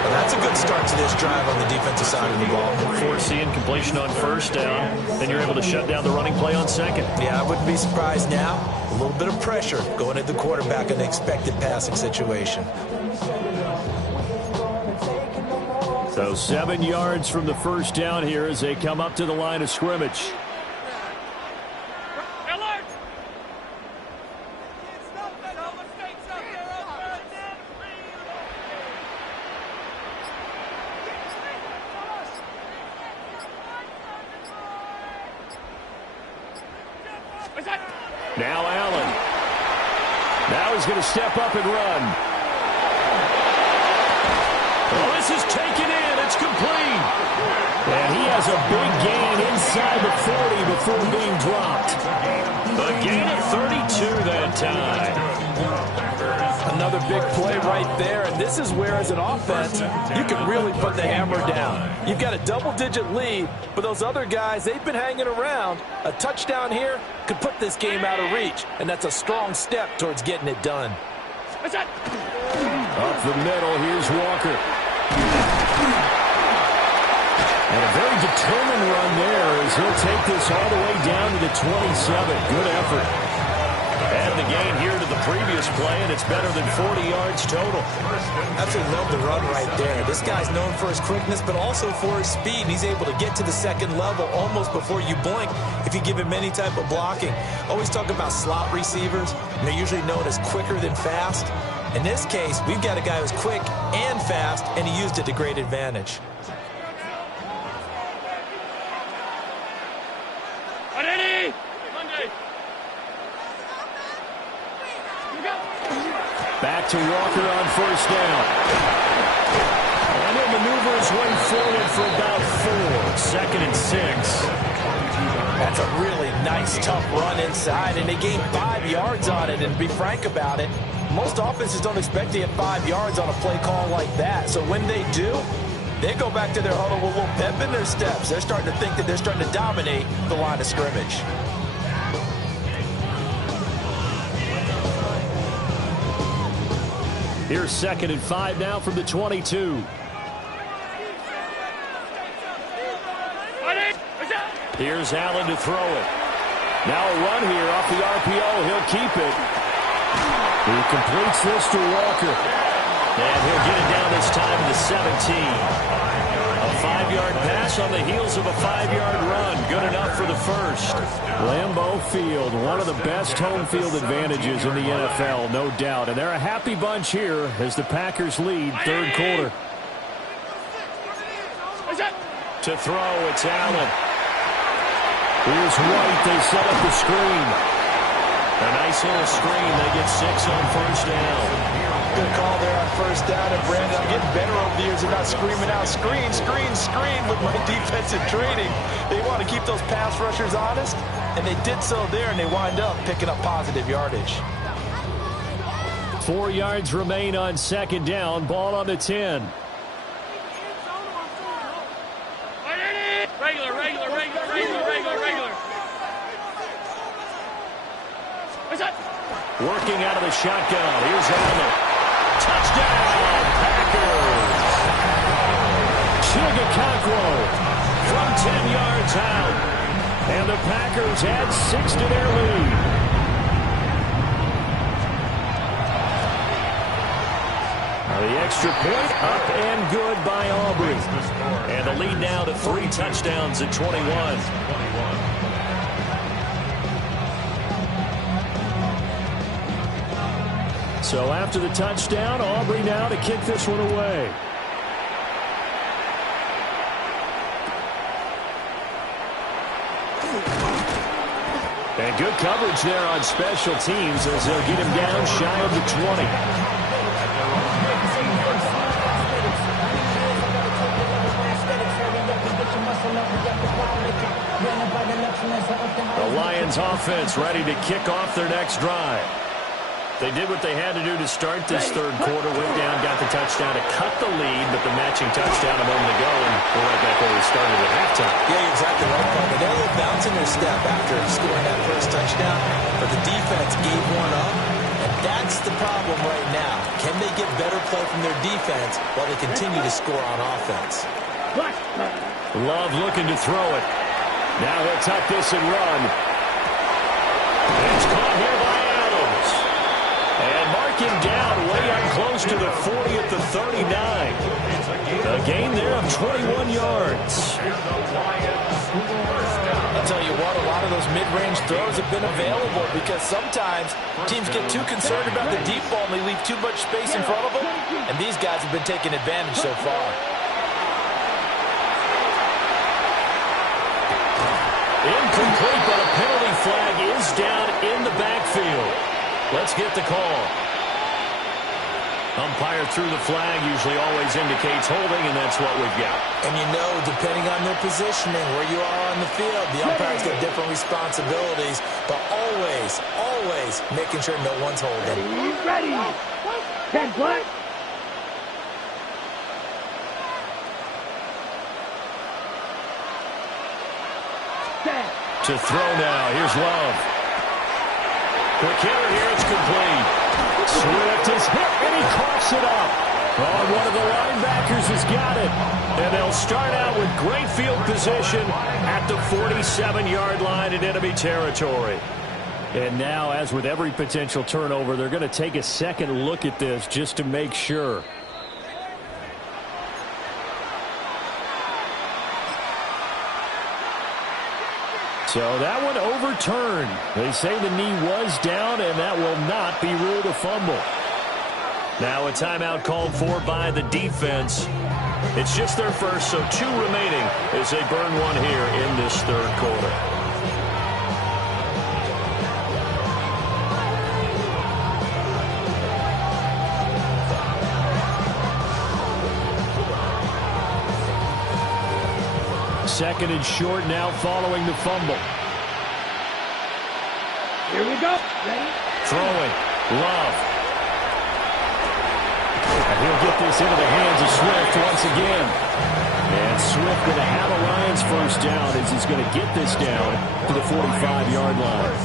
Well, that's a good start to this drive on the defensive side of the ball. Forcing completion on first down. Then you're able to shut down the running play on second. Yeah, I wouldn't be surprised now. A little bit of pressure going at the quarterback in an expected passing situation. So 7 yards from the first down here as they come up to the line of scrimmage. Now Allen. Now he's going to step up and run. Oh, this is taken in. It's complete. And he has a big gain inside the 40 before being dropped. A gain of 32 that time. Another big play right there, and this is where, as an offense, you can really put the hammer down. You've got a double-digit lead, but those other guys, they've been hanging around. A touchdown here could put this game out of reach, and that's a strong step towards getting it done. Up the middle, here's Walker. And a very determined run there as he'll take this all the way down to the 27. Good effort. Add the gain here to the previous play, and it's better than 40 yards total. Absolutely love the run right there. This guy's known for his quickness, but also for his speed. He's able to get to the second level almost before you blink if you give him any type of blocking. Always talk about slot receivers. They're usually known as quicker than fast. In this case, we've got a guy who's quick and fast, and he used it to great advantage. Back to Walker on first down. And he'll maneuver his way forward for about 4. 2nd and 6. That's a really nice, tough run inside, and they gained 5 yards on it. And to be frank about it, most offenses don't expect to get 5 yards on a play call like that. So when they do, they go back to their huddle with a little pep in their steps. They're starting to think that they're starting to dominate the line of scrimmage. Here's 2nd and 5 now from the 22. Here's Allen to throw it. Now a run here off the RPO. He'll keep it. He completes this to Walker. And he'll get it down this time to the 17. A 5-yard pass on the heels of a 5-yard run. Good enough for the first. Lambeau Field, one of the best home field advantages in the NFL, no doubt. And they're a happy bunch here as the Packers lead 3rd quarter. To throw, it's Allen. Here's White. They set up the screen. A nice little screen. They get 6 on first down. Good call there on first down. And Brandon, I'm getting better over the years of not screaming out, screen, screen, screen with my defensive training. They want to keep those pass rushers honest, and they did so there, and they wind up picking up positive yardage. 4 yards remain on 2nd down. Ball on the 10. Regular. Working out of the shotgun. Here's Allen. Touchdown, Packers. Chigakonkwo from 10 yards out. And the Packers add 6 to their lead. Now the extra point up and good by Aubrey. And the lead now to 3 touchdowns at 21. So after the touchdown, Aubrey now to kick this one away. And good coverage there on special teams as they'll get him down shy of the 20. The Lions offense ready to kick off their next drive. They did what they had to do to start this third quarter. Went down, got the touchdown to cut the lead, but the matching touchdown a moment ago, and we're right back where we started at halftime. Yeah, you're exactly right, Carter. They're a little bounce in their step after scoring that first touchdown, but the defense gave one up, and that's the problem right now. Can they get better play from their defense while they continue to score on offense? Love looking to throw it. Now he'll tuck this and run. It's caught here by Adams. And mark him down way up close to the 40 at the 39. A gain there of 21 yards. I'll tell you what, a lot of those mid-range throws have been available because sometimes teams get too concerned about the deep ball and they leave too much space in front of them, and these guys have been taking advantage so far. Incomplete, but a penalty flag is down in the backfield. Let's get the call. Umpire threw the flag, usually always indicates holding, and that's what we've got. And you know, depending on their positioning, where you are on the field, the umpires get different responsibilities, but always, always making sure no one's holding. Ready. 10 black. To throw now. Here's Love. Quick hitter here. It's complete. Swift is hit, and he coughs it up. Oh, one of the linebackers has got it. And they'll start out with great field position at the 47-yard line in enemy territory. And now, as with every potential turnover, they're going to take a second look at this just to make sure. So that one overturned. They say the knee was down, and that will not be ruled a fumble. Now a timeout called for by the defense. It's just their first, so 2 remaining as they burn one here in this third quarter. Second and short now following the fumble. Here we go. Ready? Throwing. Love. And he'll get this into the hands of Swift once again. And Swift going to have a Lions first down as he's going to get this down to the 45-yard line.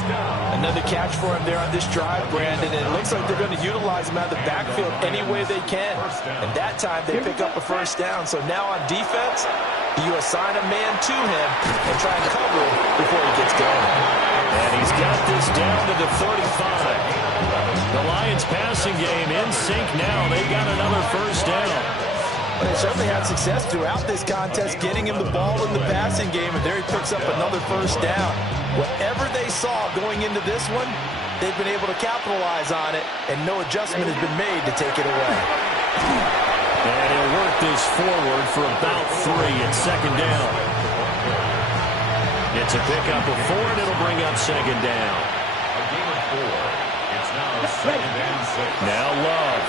Another catch for him there on this drive, Brandon, and it looks like they're going to utilize him out of the backfield any way they can. And that time they pick up a first down. So now on defense, you assign a man to him and try and cover him before he gets going. And he's got this down to the 35. The Lions passing game in sync now. They've got another first down. Well, they certainly had success throughout this contest getting him the ball in the passing game, and there he picks up another first down. Whatever they saw going into this one, they've been able to capitalize on it, and no adjustment has been made to take it away. And he'll work this forward for about 3 at second down. It's a pickup of 4, and it'll bring up second down. A gain of 4. It's now second and 6. Now Love.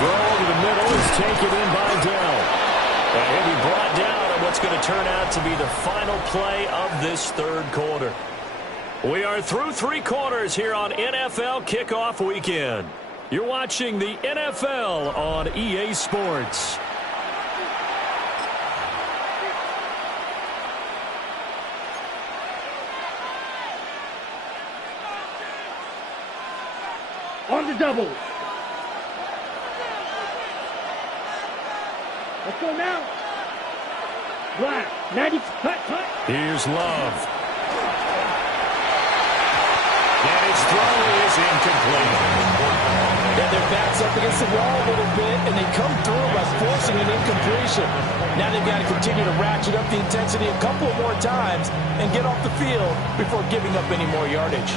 Throw over the middle is taken in by Dell. And he'll be brought down on what's going to turn out to be the final play of this third quarter. We are through 3 quarters here on NFL Kickoff Weekend. You're watching the NFL on EA Sports. On the double. Let's go now. Black. 90. Cut. Here's Love. And his throw is incomplete. Yeah, their back's up against the wall a little bit, and they come through by forcing an incompletion. Now they've got to continue to ratchet up the intensity a couple more times and get off the field before giving up any more yardage.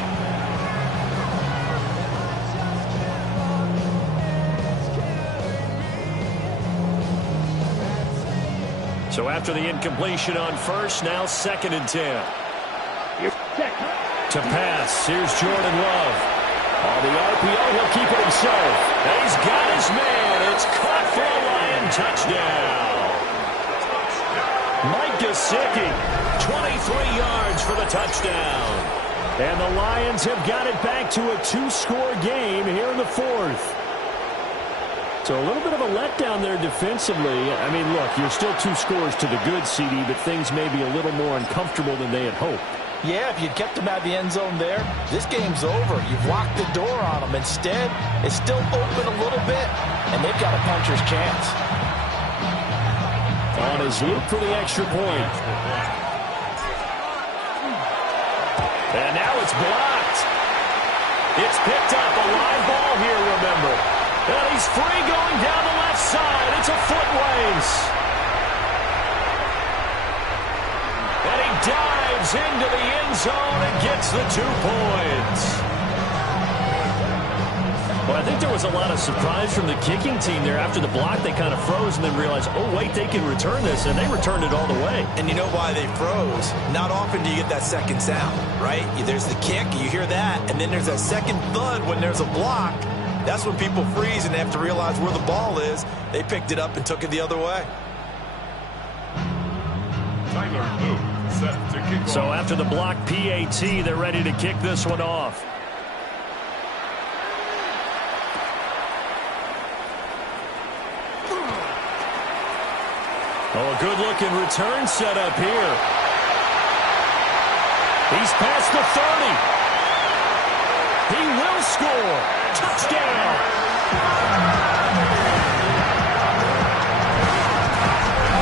So after the incompletion on first, now second and 10. To pass, here's Jordan Love. On the RPO, he'll keep it himself. And he's got his man. It's caught for a Lion touchdown. Mike Gesicki, 23 yards for the touchdown. And the Lions have got it back to a 2-score game here in the fourth. So a little bit of a letdown there defensively. I mean, look, you're still 2 scores to the good, CD, but things may be a little more uncomfortable than they had hoped. Yeah, if you'd kept them out of the end zone there, this game's over. You've locked the door on them. Instead, it's still open a little bit, and they've got a puncher's chance. On his loop for the extra point. And now it's blocked. It's picked up. A live ball here, remember. And he's free going down the left side. It's a foot race. And he dives into the end zone and gets the 2 points. Well, I think there was a lot of surprise from the kicking team there. After the block, they kind of froze and then realized, oh, wait, they can return this, and they returned it all the way. And you know why they froze? Not often do you get that second sound, right? There's the kick, you hear that, and then there's that second thud when there's a block. That's when people freeze and they have to realize where the ball is. They picked it up and took it the other way. Set to kick off. So after the block PAT, they're ready to kick this one off. Oh, a good-looking return set up here. He's past the 30. He will score. Touchdown.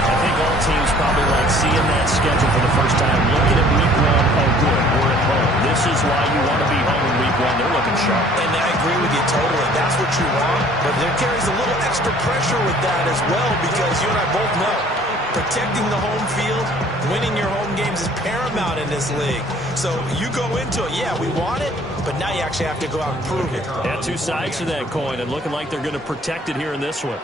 I think all teams probably like seeing that schedule for the first time. Looking at week 1, oh, good, we're at home. This is why you want to be home in week 1. They're looking sharp. And I agree with you totally. That's what you want. But there carries a little extra pressure with that as well, because you and I both know protecting the home field, winning your home games is paramount in this league. So you go into it, yeah, we want it, but now you actually have to go out and prove it. Yeah, 2 sides to that coin, and looking like they're going to protect it here in this one.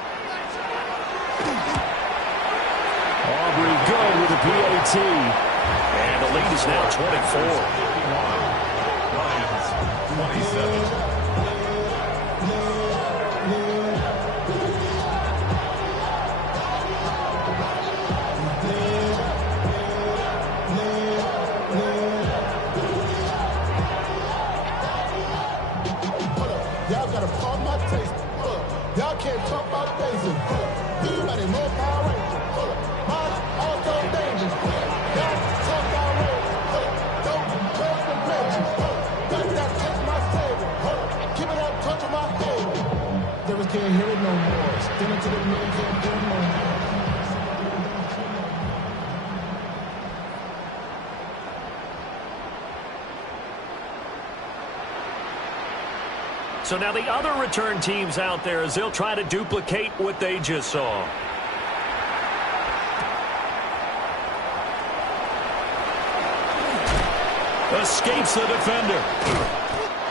Aubrey good with the PAT. And the lead is now 24. Lions, 27. Y'all gotta pump my taste. Y'all can't talk about basic. Anybody more Power Ranger? Mine also dangerous. Y'all talk about race. Don't trust the benches. Got that touch my savior. Keep it up, touch my head. Devils can't hear it no more. Stand to the man, can't do no more. So now the other return teams out there as they'll try to duplicate what they just saw. Escapes the defender.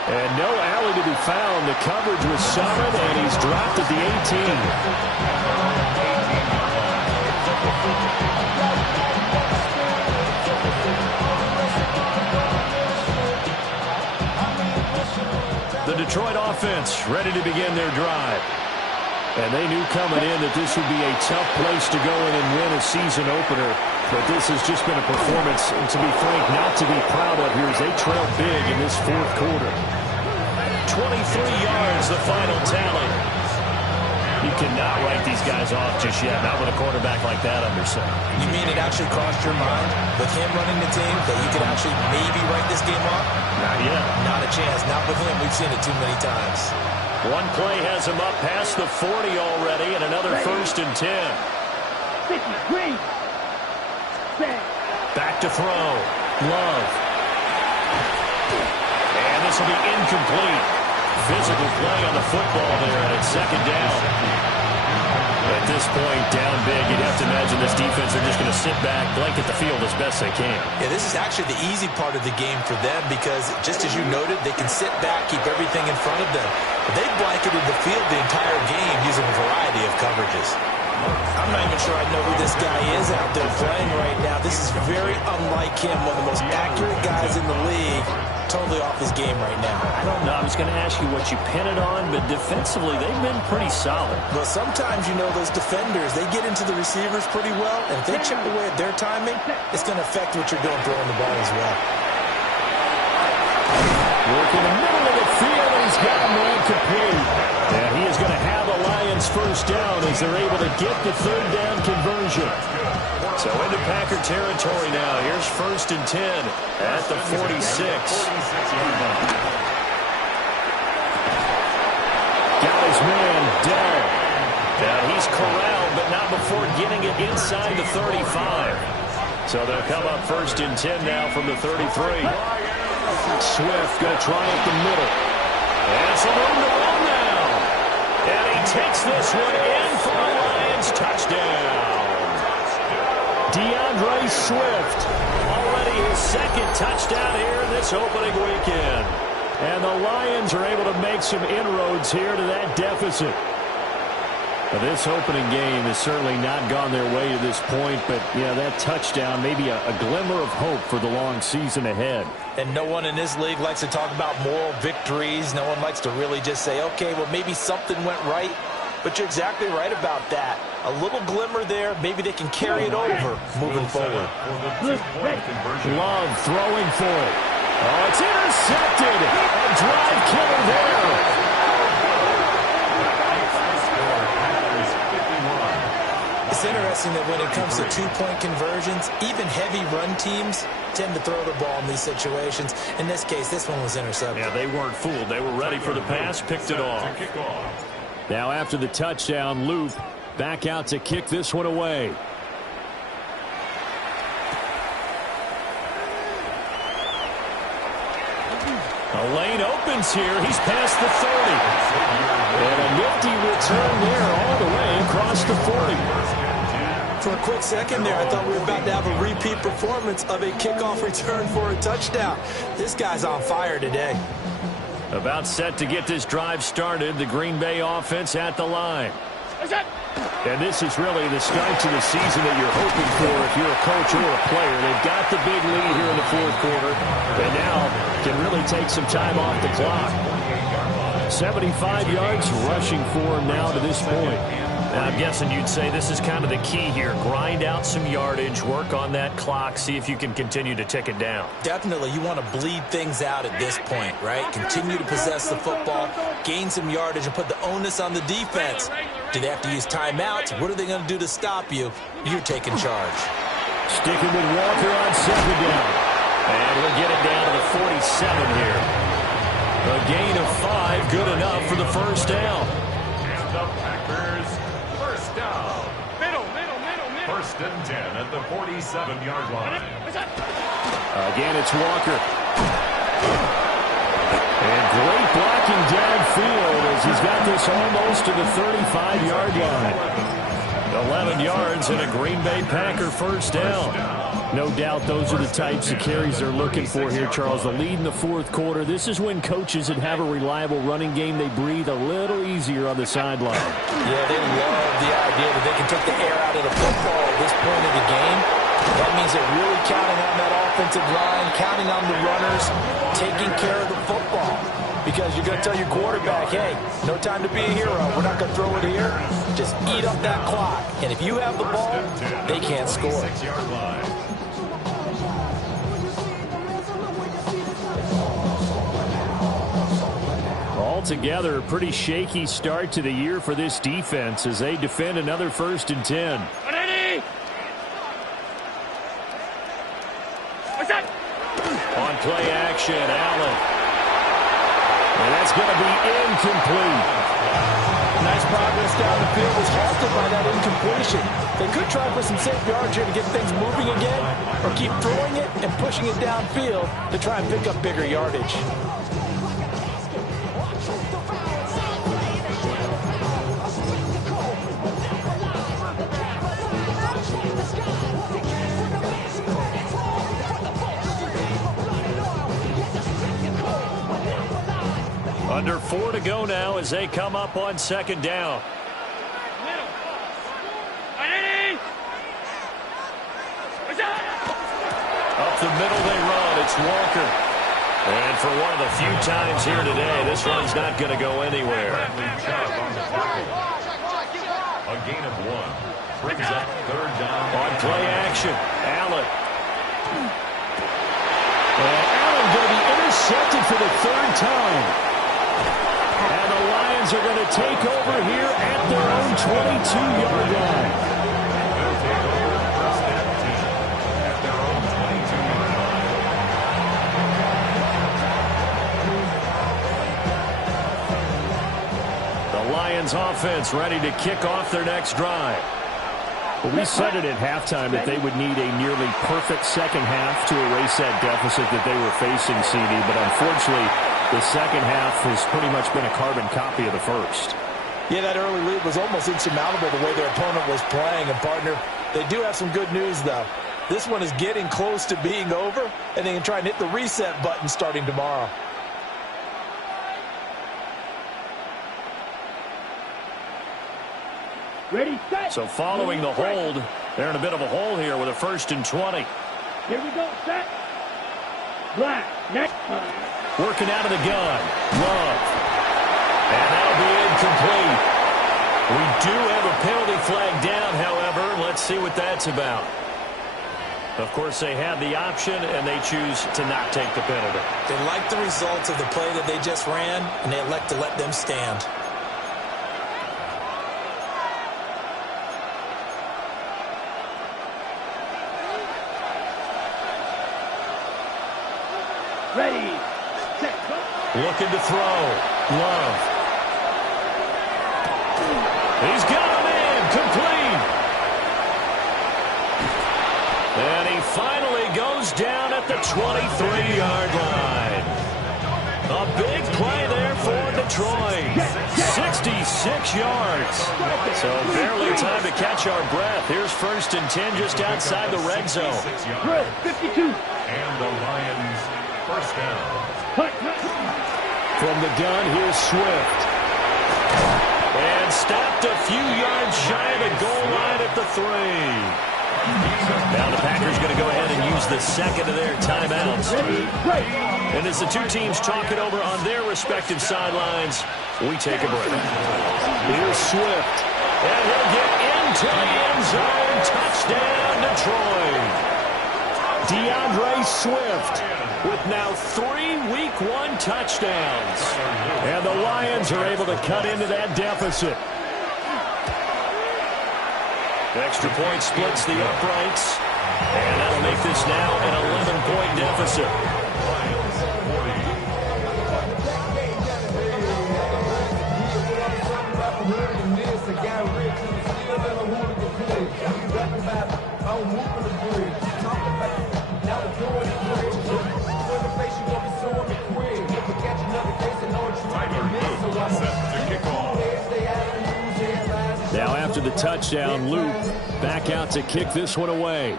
And no alley to be found. The coverage was solid, and he's dropped at the 18. The Detroit offense ready to begin their drive. And they knew coming in that this would be a tough place to go in and win a season opener. But this has just been a performance, and to be frank, not to be proud of here as they trail big in this fourth quarter. 23 yards, the final tally. You cannot write these guys off just yet, not with a quarterback like that under center. You mean it actually crossed your mind with him running the team that you could actually maybe write this game off? Not yet. Not a chance. Not with him. We've seen it too many times. One play has him up past the 40 already, and another 1st and 10. 50, green. Set. Back to throw. Love. And this will be incomplete. Physical play on the football there, and it's 2nd down. At this point, down big, you'd have to imagine this defense are just going to sit back, blanket the field as best they can. Yeah, this is actually the easy part of the game for them because, just as you noted, they can sit back, keep everything in front of them. But they've blanketed the field the entire game using a variety of coverages. I'm not even sure I know who this guy is out there playing right now. This is very unlike him, one of the most accurate guys in the league. Totally off his game right now. I don't know. I was going to ask you what you pin it on, but defensively, they've been pretty solid. Well, sometimes, you know, those defenders, they get into the receivers pretty well, and if they chip away at their timing, it's going to affect what you're doing throwing the ball as well. as they're able to get the third down conversion. So into Packer territory now. Here's 1st and 10 at the 46. Got his man, Dell. Now he's corralled, but not before getting it inside the 35. So they'll come up 1st and 10 now from the 33. Swift going to try up the middle. And some room to run now. And he takes this one in for the Lions touchdown. DeAndre Swift. Already his 2nd touchdown here this opening weekend. And the Lions are able to make some inroads here to that deficit. Well, this opening game has certainly not gone their way to this point, but, yeah, that touchdown, maybe a glimmer of hope for the long season ahead. And no one in this league likes to talk about moral victories. No one likes to really just say, okay, well, maybe something went right. But you're exactly right about that. A little glimmer there. Maybe they can carry it over moving forward. Love throwing for it. Oh, it's intercepted. A drive killer there. It's interesting that when it comes to two-point conversions, even heavy run teams tend to throw the ball in these situations. In this case, this one was intercepted. Yeah, they weren't fooled. They were ready for the pass, picked it off. Now after the touchdown, Loop back out to kick this one away. A lane opens here. He's past the 30. And a nifty return there all the way across the 40. For a quick second there, I thought we were about to have a repeat performance of a kickoff return for a touchdown. This guy's on fire today. About set to get this drive started. The Green Bay offense at the line. And this is really the start to the season that you're hoping for if you're a coach or a player. They've got the big lead here in the 4th quarter, and now can really take some time off the clock. 75 yards rushing for him now to this point. Now, I'm guessing you'd say this is kind of the key here. Grind out some yardage, work on that clock, see if you can continue to tick it down. Definitely, you want to bleed things out at this point, right? Continue to possess the football, gain some yardage, and put the onus on the defense. Do they have to use timeouts? What are they going to do to stop you? You're taking charge. Sticking with Walker on 2nd down. And we'll get it down to the 47 here. A gain of 5, good enough for the 1st down. And the Packers, 1st down. Middle. 1st and 10 at the 47-yard line. Again, it's Walker. And great blocking downfield as he's got this almost to the 35-yard line. 11 yards and a Green Bay Packer 1st down. No doubt those are the types of carries they're looking for here, Charles. The lead in the 4th quarter. This is when coaches that have a reliable running game, they breathe a little easier on the sideline. Yeah, they love the idea that they can take the air out of the football at this point of the game. That means they're really counting on that offensive line, counting on the runners, taking care of the football. Because you're going to tell your quarterback, hey, no time to be a hero. We're not going to throw it here. Just eat up that clock. And if you have the ball, they can't score. Altogether, a pretty shaky start to the year for this defense as they defend another 1st and 10. On play action, Allen. And that's going to be incomplete. Nice progress down the field was halted by that incompletion. They could try for some safe yards here to get things moving again, or keep throwing it and pushing it downfield to try and pick up bigger yardage. Under 4 to go now as they come up on 2nd down. Up the middle they run. It's Walker. And for one of the few times here today, this run's not going to go anywhere. A gain of 1. Brings up 3rd down. On play action, Allen. And Allen going to be intercepted for the 3rd time. And the Lions Lions are going to take over here at their own 22-yard line. They'll take over first and 10 at their own 22-yard line. The Lions offense ready to kick off their next drive. Well, we said it at halftime that they would need a nearly perfect second half to erase that deficit that they were facing, CD. But unfortunately, the second half has pretty much been a carbon copy of the first. Yeah, that early lead was almost insurmountable the way their opponent was playing. And, partner, they do have some good news, though. This one is getting close to being over, and they can try and hit the reset button starting tomorrow. Ready, set. So following the hold, they're in a bit of a hole here with a 1st and 20. Here we go, set. Black, next time. Working out of the gun. Love. And that'll be incomplete. We do have a penalty flag down, however. Let's see what that's about. Of course, they have the option, and they choose to not take the penalty. They like the results of the play that they just ran, and they elect to let them stand. Ready, set, go. Looking to throw. Love. He's got him in. Complete. And he finally goes down at the 23-yard line. A big play there for Detroit. 66 yards. So barely time to catch our breath. Here's 1st and 10 just outside the red zone. 52. And the Lions first down. From the gun, here's Swift. And stopped a few yards shy of the goal line at the 3. Now the Packers going to go ahead and use the second of their timeouts. And as the two teams talk it over on their respective sidelines, we take a break. Here's Swift. And he'll get into the end zone. Touchdown, Detroit. DeAndre Swift with now 3 Week 1 touchdowns. And the Lions are able to cut into that deficit. Extra point splits the uprights. And that'll make this now an 11-point deficit. Now after the touchdown, Luke back out to kick this one away.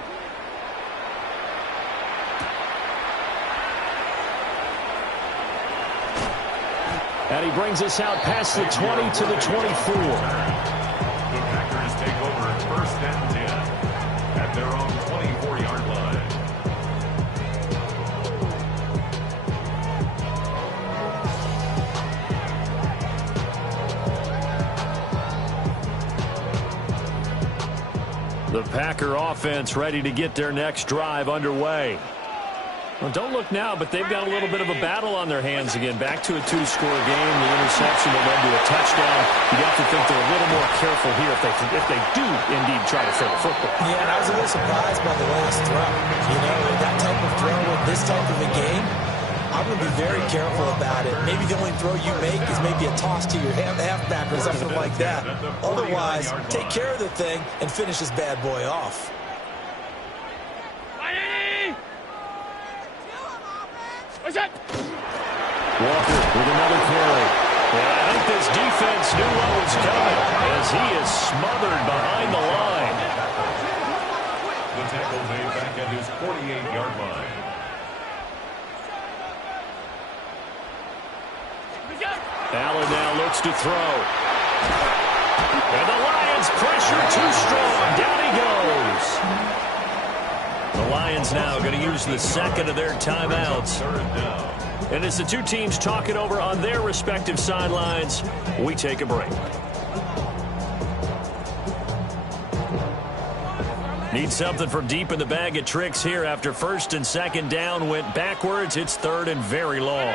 And he brings us out past the 20 to the 24. The Packers take over 1st and 10 at their own 24-yard line. The Packer offense ready to get their next drive underway. Well, don't look now, but they've got a little bit of a battle on their hands again. Back to a 2-score game. The interception that led to a touchdown. You have to think they're a little more careful here if they do indeed try to throw the football. Yeah, and I was a little surprised by the last throw. You know, that type of throw with this type of a game, I'm going to be very careful about it. Maybe the only throw you make is maybe a toss to your halfback or something like that. Otherwise, take care of the thing and finish this bad boy off. Walker with another carry. And I think this defense knew what was coming as he is smothered behind the line. The tackle made back at his 48-yard line. Allen now looks to throw. And the Lions pressure too strong. Down he goes. The Lions now going to use the second of their timeouts. And as the two teams talk it over on their respective sidelines, we take a break. Need something from deep in the bag of tricks here after 1st and 2nd down went backwards. It's 3rd and very long.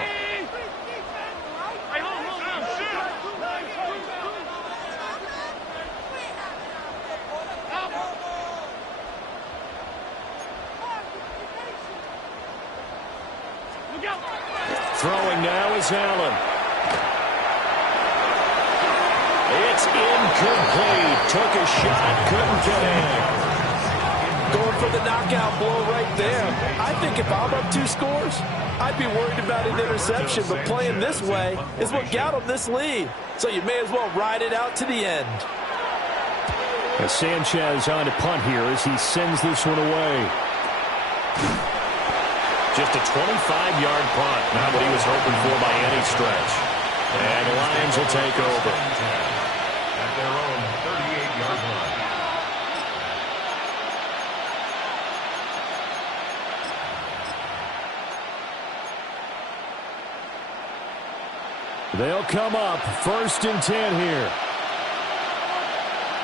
Throwing now is Allen. It's incomplete. Took a shot, couldn't get in. Going for the knockout blow right there. I think if I'm up 2 scores, I'd be worried about an interception, but playing this way is what got him this lead. So you may as well ride it out to the end. Sanchez on to punt here as he sends this one away. Just a 25-yard punt. Not what he was hoping for by any stretch. And the Lions will take over. At their own 38-yard line. They'll come up 1st and 10 here.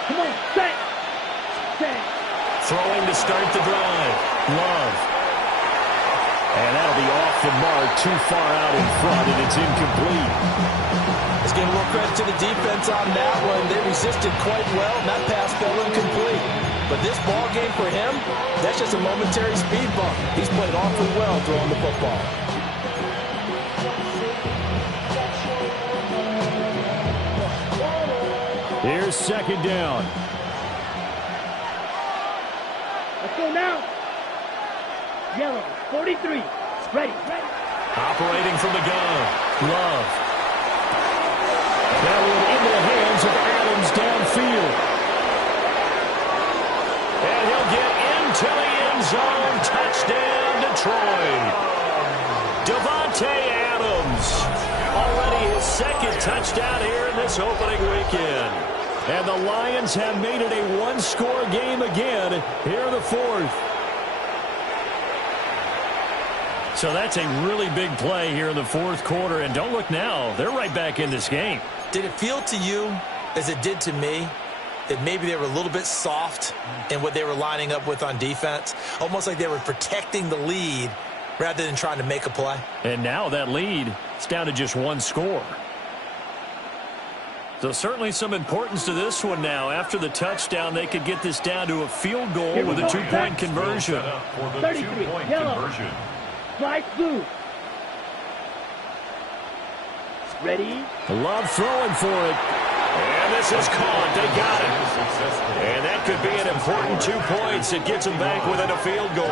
Come on, set. Throwing to start the drive. Love. And that'll be off the mark, too far out in front, and it's incomplete. Let's give a little credit to the defense on that one. They resisted quite well, and that pass fell incomplete. But this ball game for him, that's just a momentary speed bump. He's played awfully well throwing the football. Here's 2nd down. Let's go now. Yellow, 43. Ready. Operating from the gun. Love. That one into the hands of Adams downfield. And he'll get into the end zone. Touchdown, Detroit. Devontae Adams. Already his 2nd touchdown here in this opening weekend. And the Lions have made it a 1-score game again here in the 4th. So that's a really big play here in the 4th quarter. And don't look now. They're right back in this game. Did it feel to you, as it did to me, that maybe they were a little bit soft in what they were lining up with on defense? Almost like they were protecting the lead rather than trying to make a play. And now that lead is down to just 1 score. So certainly some importance to this one now. After the touchdown, they could get this down to a field goal with a 2-point conversion. For the 33, 2-point yellow. conversion. Flight blue. Ready. Love throwing for it. And this is caught. They got it. And that could be an important 2 points. It gets them back within a field goal.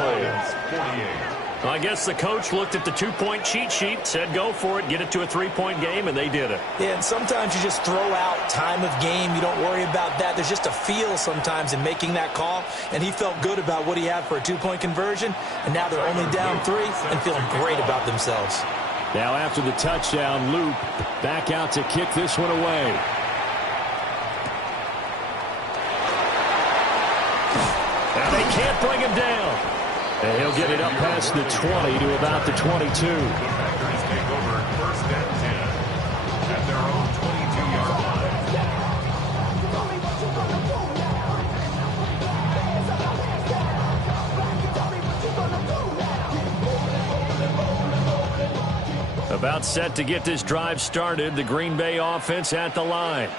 48. Well, I guess the coach looked at the 2-point cheat sheet, said go for it, get it to a 3-point game, and they did it. Yeah, and sometimes you just throw out time of game. You don't worry about that. There's just a feel sometimes in making that call, and he felt good about what he had for a 2-point conversion, and now they're only down 3 and feeling great about themselves. Now after the touchdown, Loop back out to kick this one away. Now they can't bring him down. And he'll get it up past the 20 to about the 22. The Packers take over 1st and 10 at their own 22-yard line. About set to get this drive started. The Green Bay offense at the line.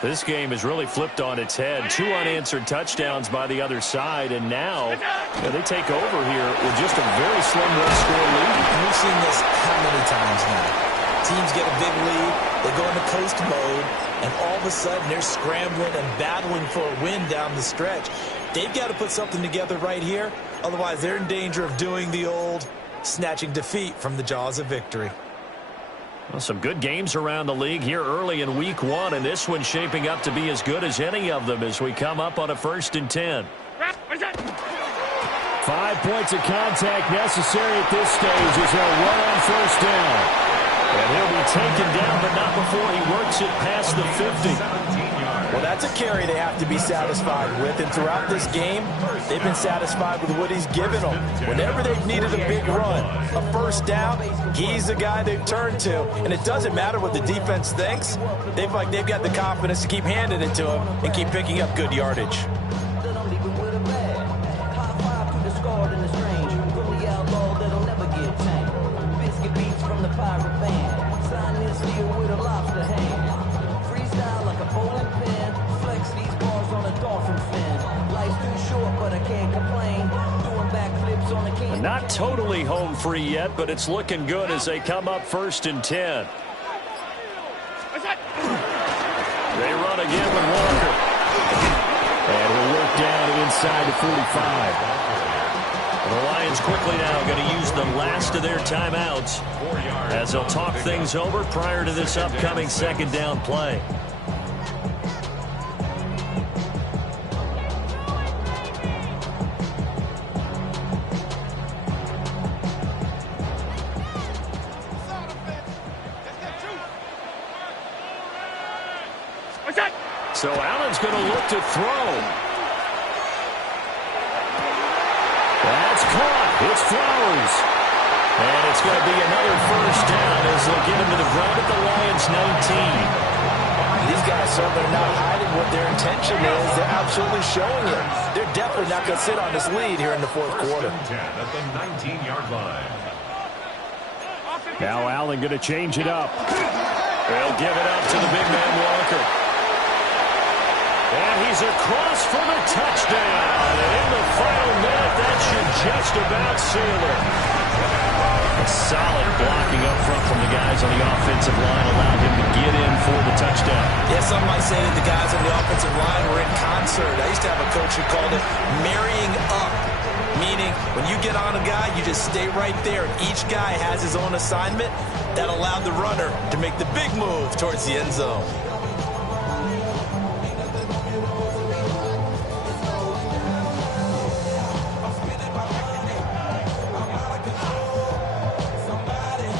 This game has really flipped on its head. 2 unanswered touchdowns by the other side, and now they take over here with just a very slim 1-score lead. We've seen this how many times now? Teams get a big lead, they go into coast mode, and all of a sudden they're scrambling and battling for a win down the stretch. They've got to put something together right here, otherwise they're in danger of doing the old snatching defeat from the jaws of victory. Well, some good games around the league here early in week 1, and this one's shaping up to be as good as any of them as we come up on a 1st and 10. 5 points of contact necessary at this stage as they'll run on 1st down. And he'll be taken down, but not before he works it past the 50. Well, that's a carry they have to be satisfied with, and throughout this game, they've been satisfied with what he's given them. Whenever they've needed a big run, a 1st down, he's the guy they've turned to, and it doesn't matter what the defense thinks. They've got the confidence to keep handing it to him and keep picking up good yardage. Not totally home free yet, but it's looking good as they come up 1st and 10. They run again with Walker. And he'll work down inside the 45. The Lions quickly now going to use the last of their timeouts as they'll talk things over prior to this upcoming 2nd down play. So Allen's going to look to throw. That's caught. It's Flowers. And it's going to be another 1st down as they'll get him to the ground at the Lions 19. These guys certainly are not hiding what their intention is. They're absolutely showing it. They're definitely not going to sit on this lead here in the 4th quarter. At the 19-yard line. Now Allen going to change it up. They'll give it up to the big man Walker. And he's across for the touchdown. And in the final minute, that should just about seal it. A solid blocking up front from the guys on the offensive line allowed him to get in for the touchdown. Yeah, some might say that the guys on the offensive line were in concert. I used to have a coach who called it marrying up, meaning when you get on a guy, you just stay right there. Each guy has his own assignment. That allowed the runner to make the big move towards the end zone.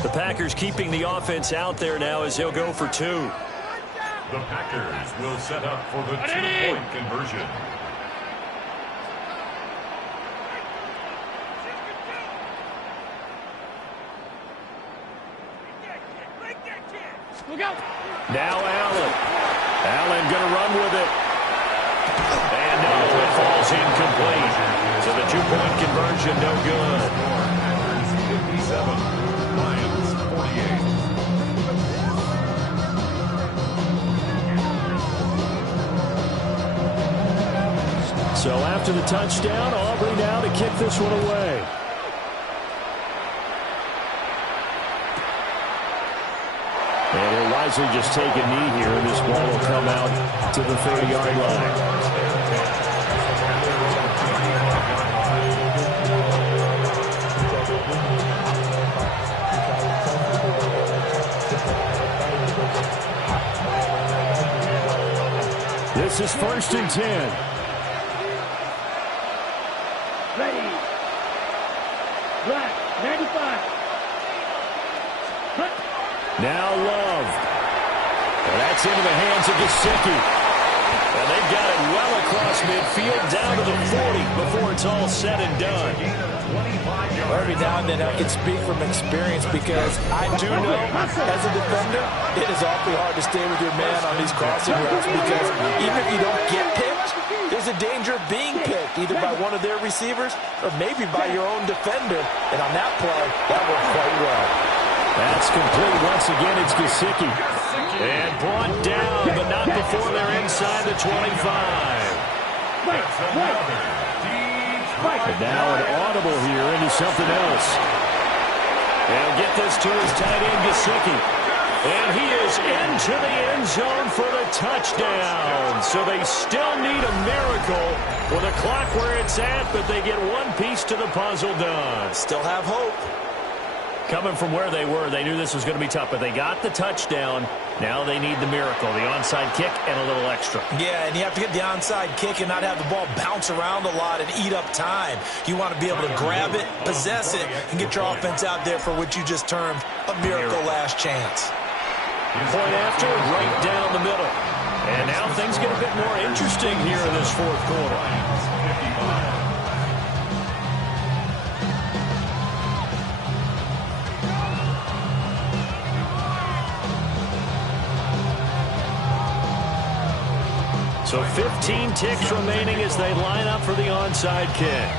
The Packers keeping the offense out there now as he'll go for 2. The Packers will set up for the 2-point conversion. Now Allen. Allen going to run with it. And no, it falls incomplete. So the 2-point conversion no good. 57, Lions 48. So after the touchdown, Aubrey now to kick this one away. And he'll wisely just take a knee here, and this ball will come out to the 30-yard line. This is 1st and 10. Ready. Black, 95. Hunt. Now Love. And that's into the hands of Gesicki. And they've got it well across midfield down to the 40 before it's all said and done. Every now and then I can speak from experience because I do know as a defender it is awfully hard to stay with your man on these crossing routes because even if you don't get picked, there's a danger of being picked either by one of their receivers or maybe by your own defender. And on that play, that worked quite well. That's complete. Once again, it's Gesicki. And brought down, but not before they're inside the 25. And now an audible here into something else. They'll get this to his tight end, Gesicki. And he is into the end zone for the touchdown. So they still need a miracle with a clock where it's at, but they get one piece to the puzzle done. Still have hope. Coming from where they were, they knew this was going to be tough, but they got the touchdown. Now they need the miracle, the onside kick and a little extra. Yeah, and you have to get the onside kick and not have the ball bounce around a lot and eat up time. You want to be able to grab it, possess it, and get your offense out there for what you just termed a miracle last chance. Point after, right down the middle. And now things get a bit more interesting here in this 4th quarter. So 15 ticks remaining as they line up for the onside kick.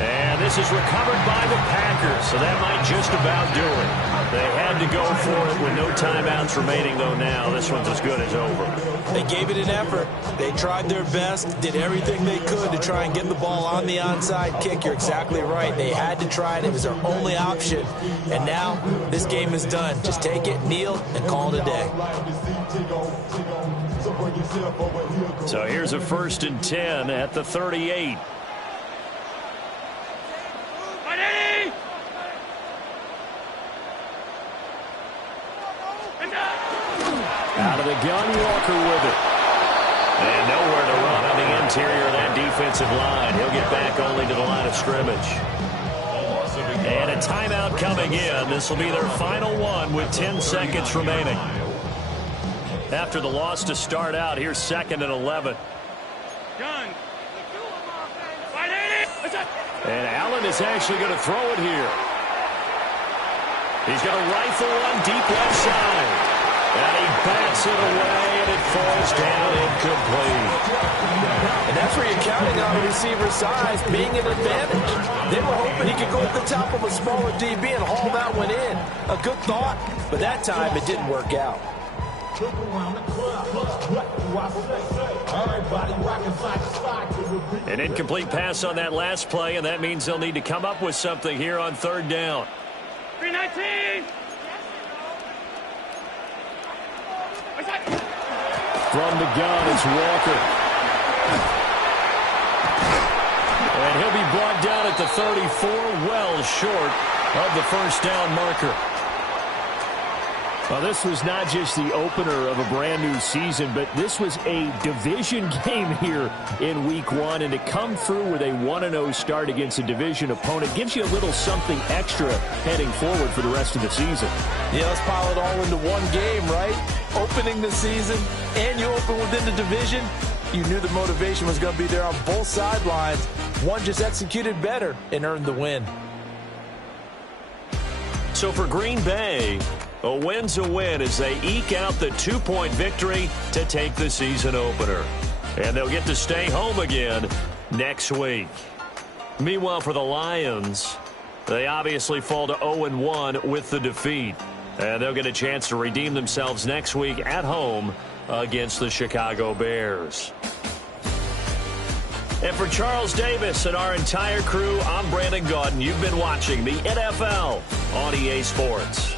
And this is recovered by the Packers. Walker. So that might just about do it. They had to go for it with no timeouts remaining, though now. This one's as good as over. They gave it an effort. They tried their best, did everything they could to try and get the ball on the onside kick. You're exactly right. They had to try it. It was their only option. And now this game is done. Just take it, kneel, and call it a day. So here's a 1st and 10 at the 38. Out of the gun, Walker with it. And nowhere to run on the interior of that defensive line. He'll get back only to the line of scrimmage. And a timeout coming in. This will be their final one with 10 seconds remaining. After the loss to start out, here's 2nd and 11. And Allen is actually going to throw it here. He's going to rifle one deep left side. And he bats it away, and it falls down incomplete. And that's where you're counting on the receiver's size being an advantage. They were hoping he could go at the top of a smaller DB and haul that one in. A good thought, but that time it didn't work out. An incomplete pass on that last play, and that means they'll need to come up with something here on 3rd down. 319. From the gun, it's Walker. And he'll be brought down at the 34, well short of the 1st down marker. Well, this was not just the opener of a brand new season, but this was a division game here in week 1. And to come through with a 1-0 start against a division opponent gives you a little something extra heading forward for the rest of the season. Yeah, let's pile it all into one game, right? Opening the season, and you open within the division. You knew the motivation was going to be there on both sidelines. One just executed better and earned the win. So for Green Bay, a win's a win as they eke out the 2-point victory to take the season opener. And they'll get to stay home again next week. Meanwhile, for the Lions, they obviously fall to 0-1 with the defeat. And they'll get a chance to redeem themselves next week at home against the Chicago Bears. And for Charles Davis and our entire crew, I'm Brandon Gaudin. You've been watching the NFL on EA Sports.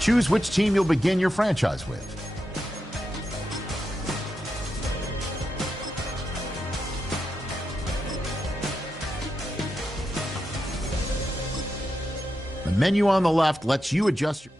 Choose which team you'll begin your franchise with. The menu on the left lets you adjust your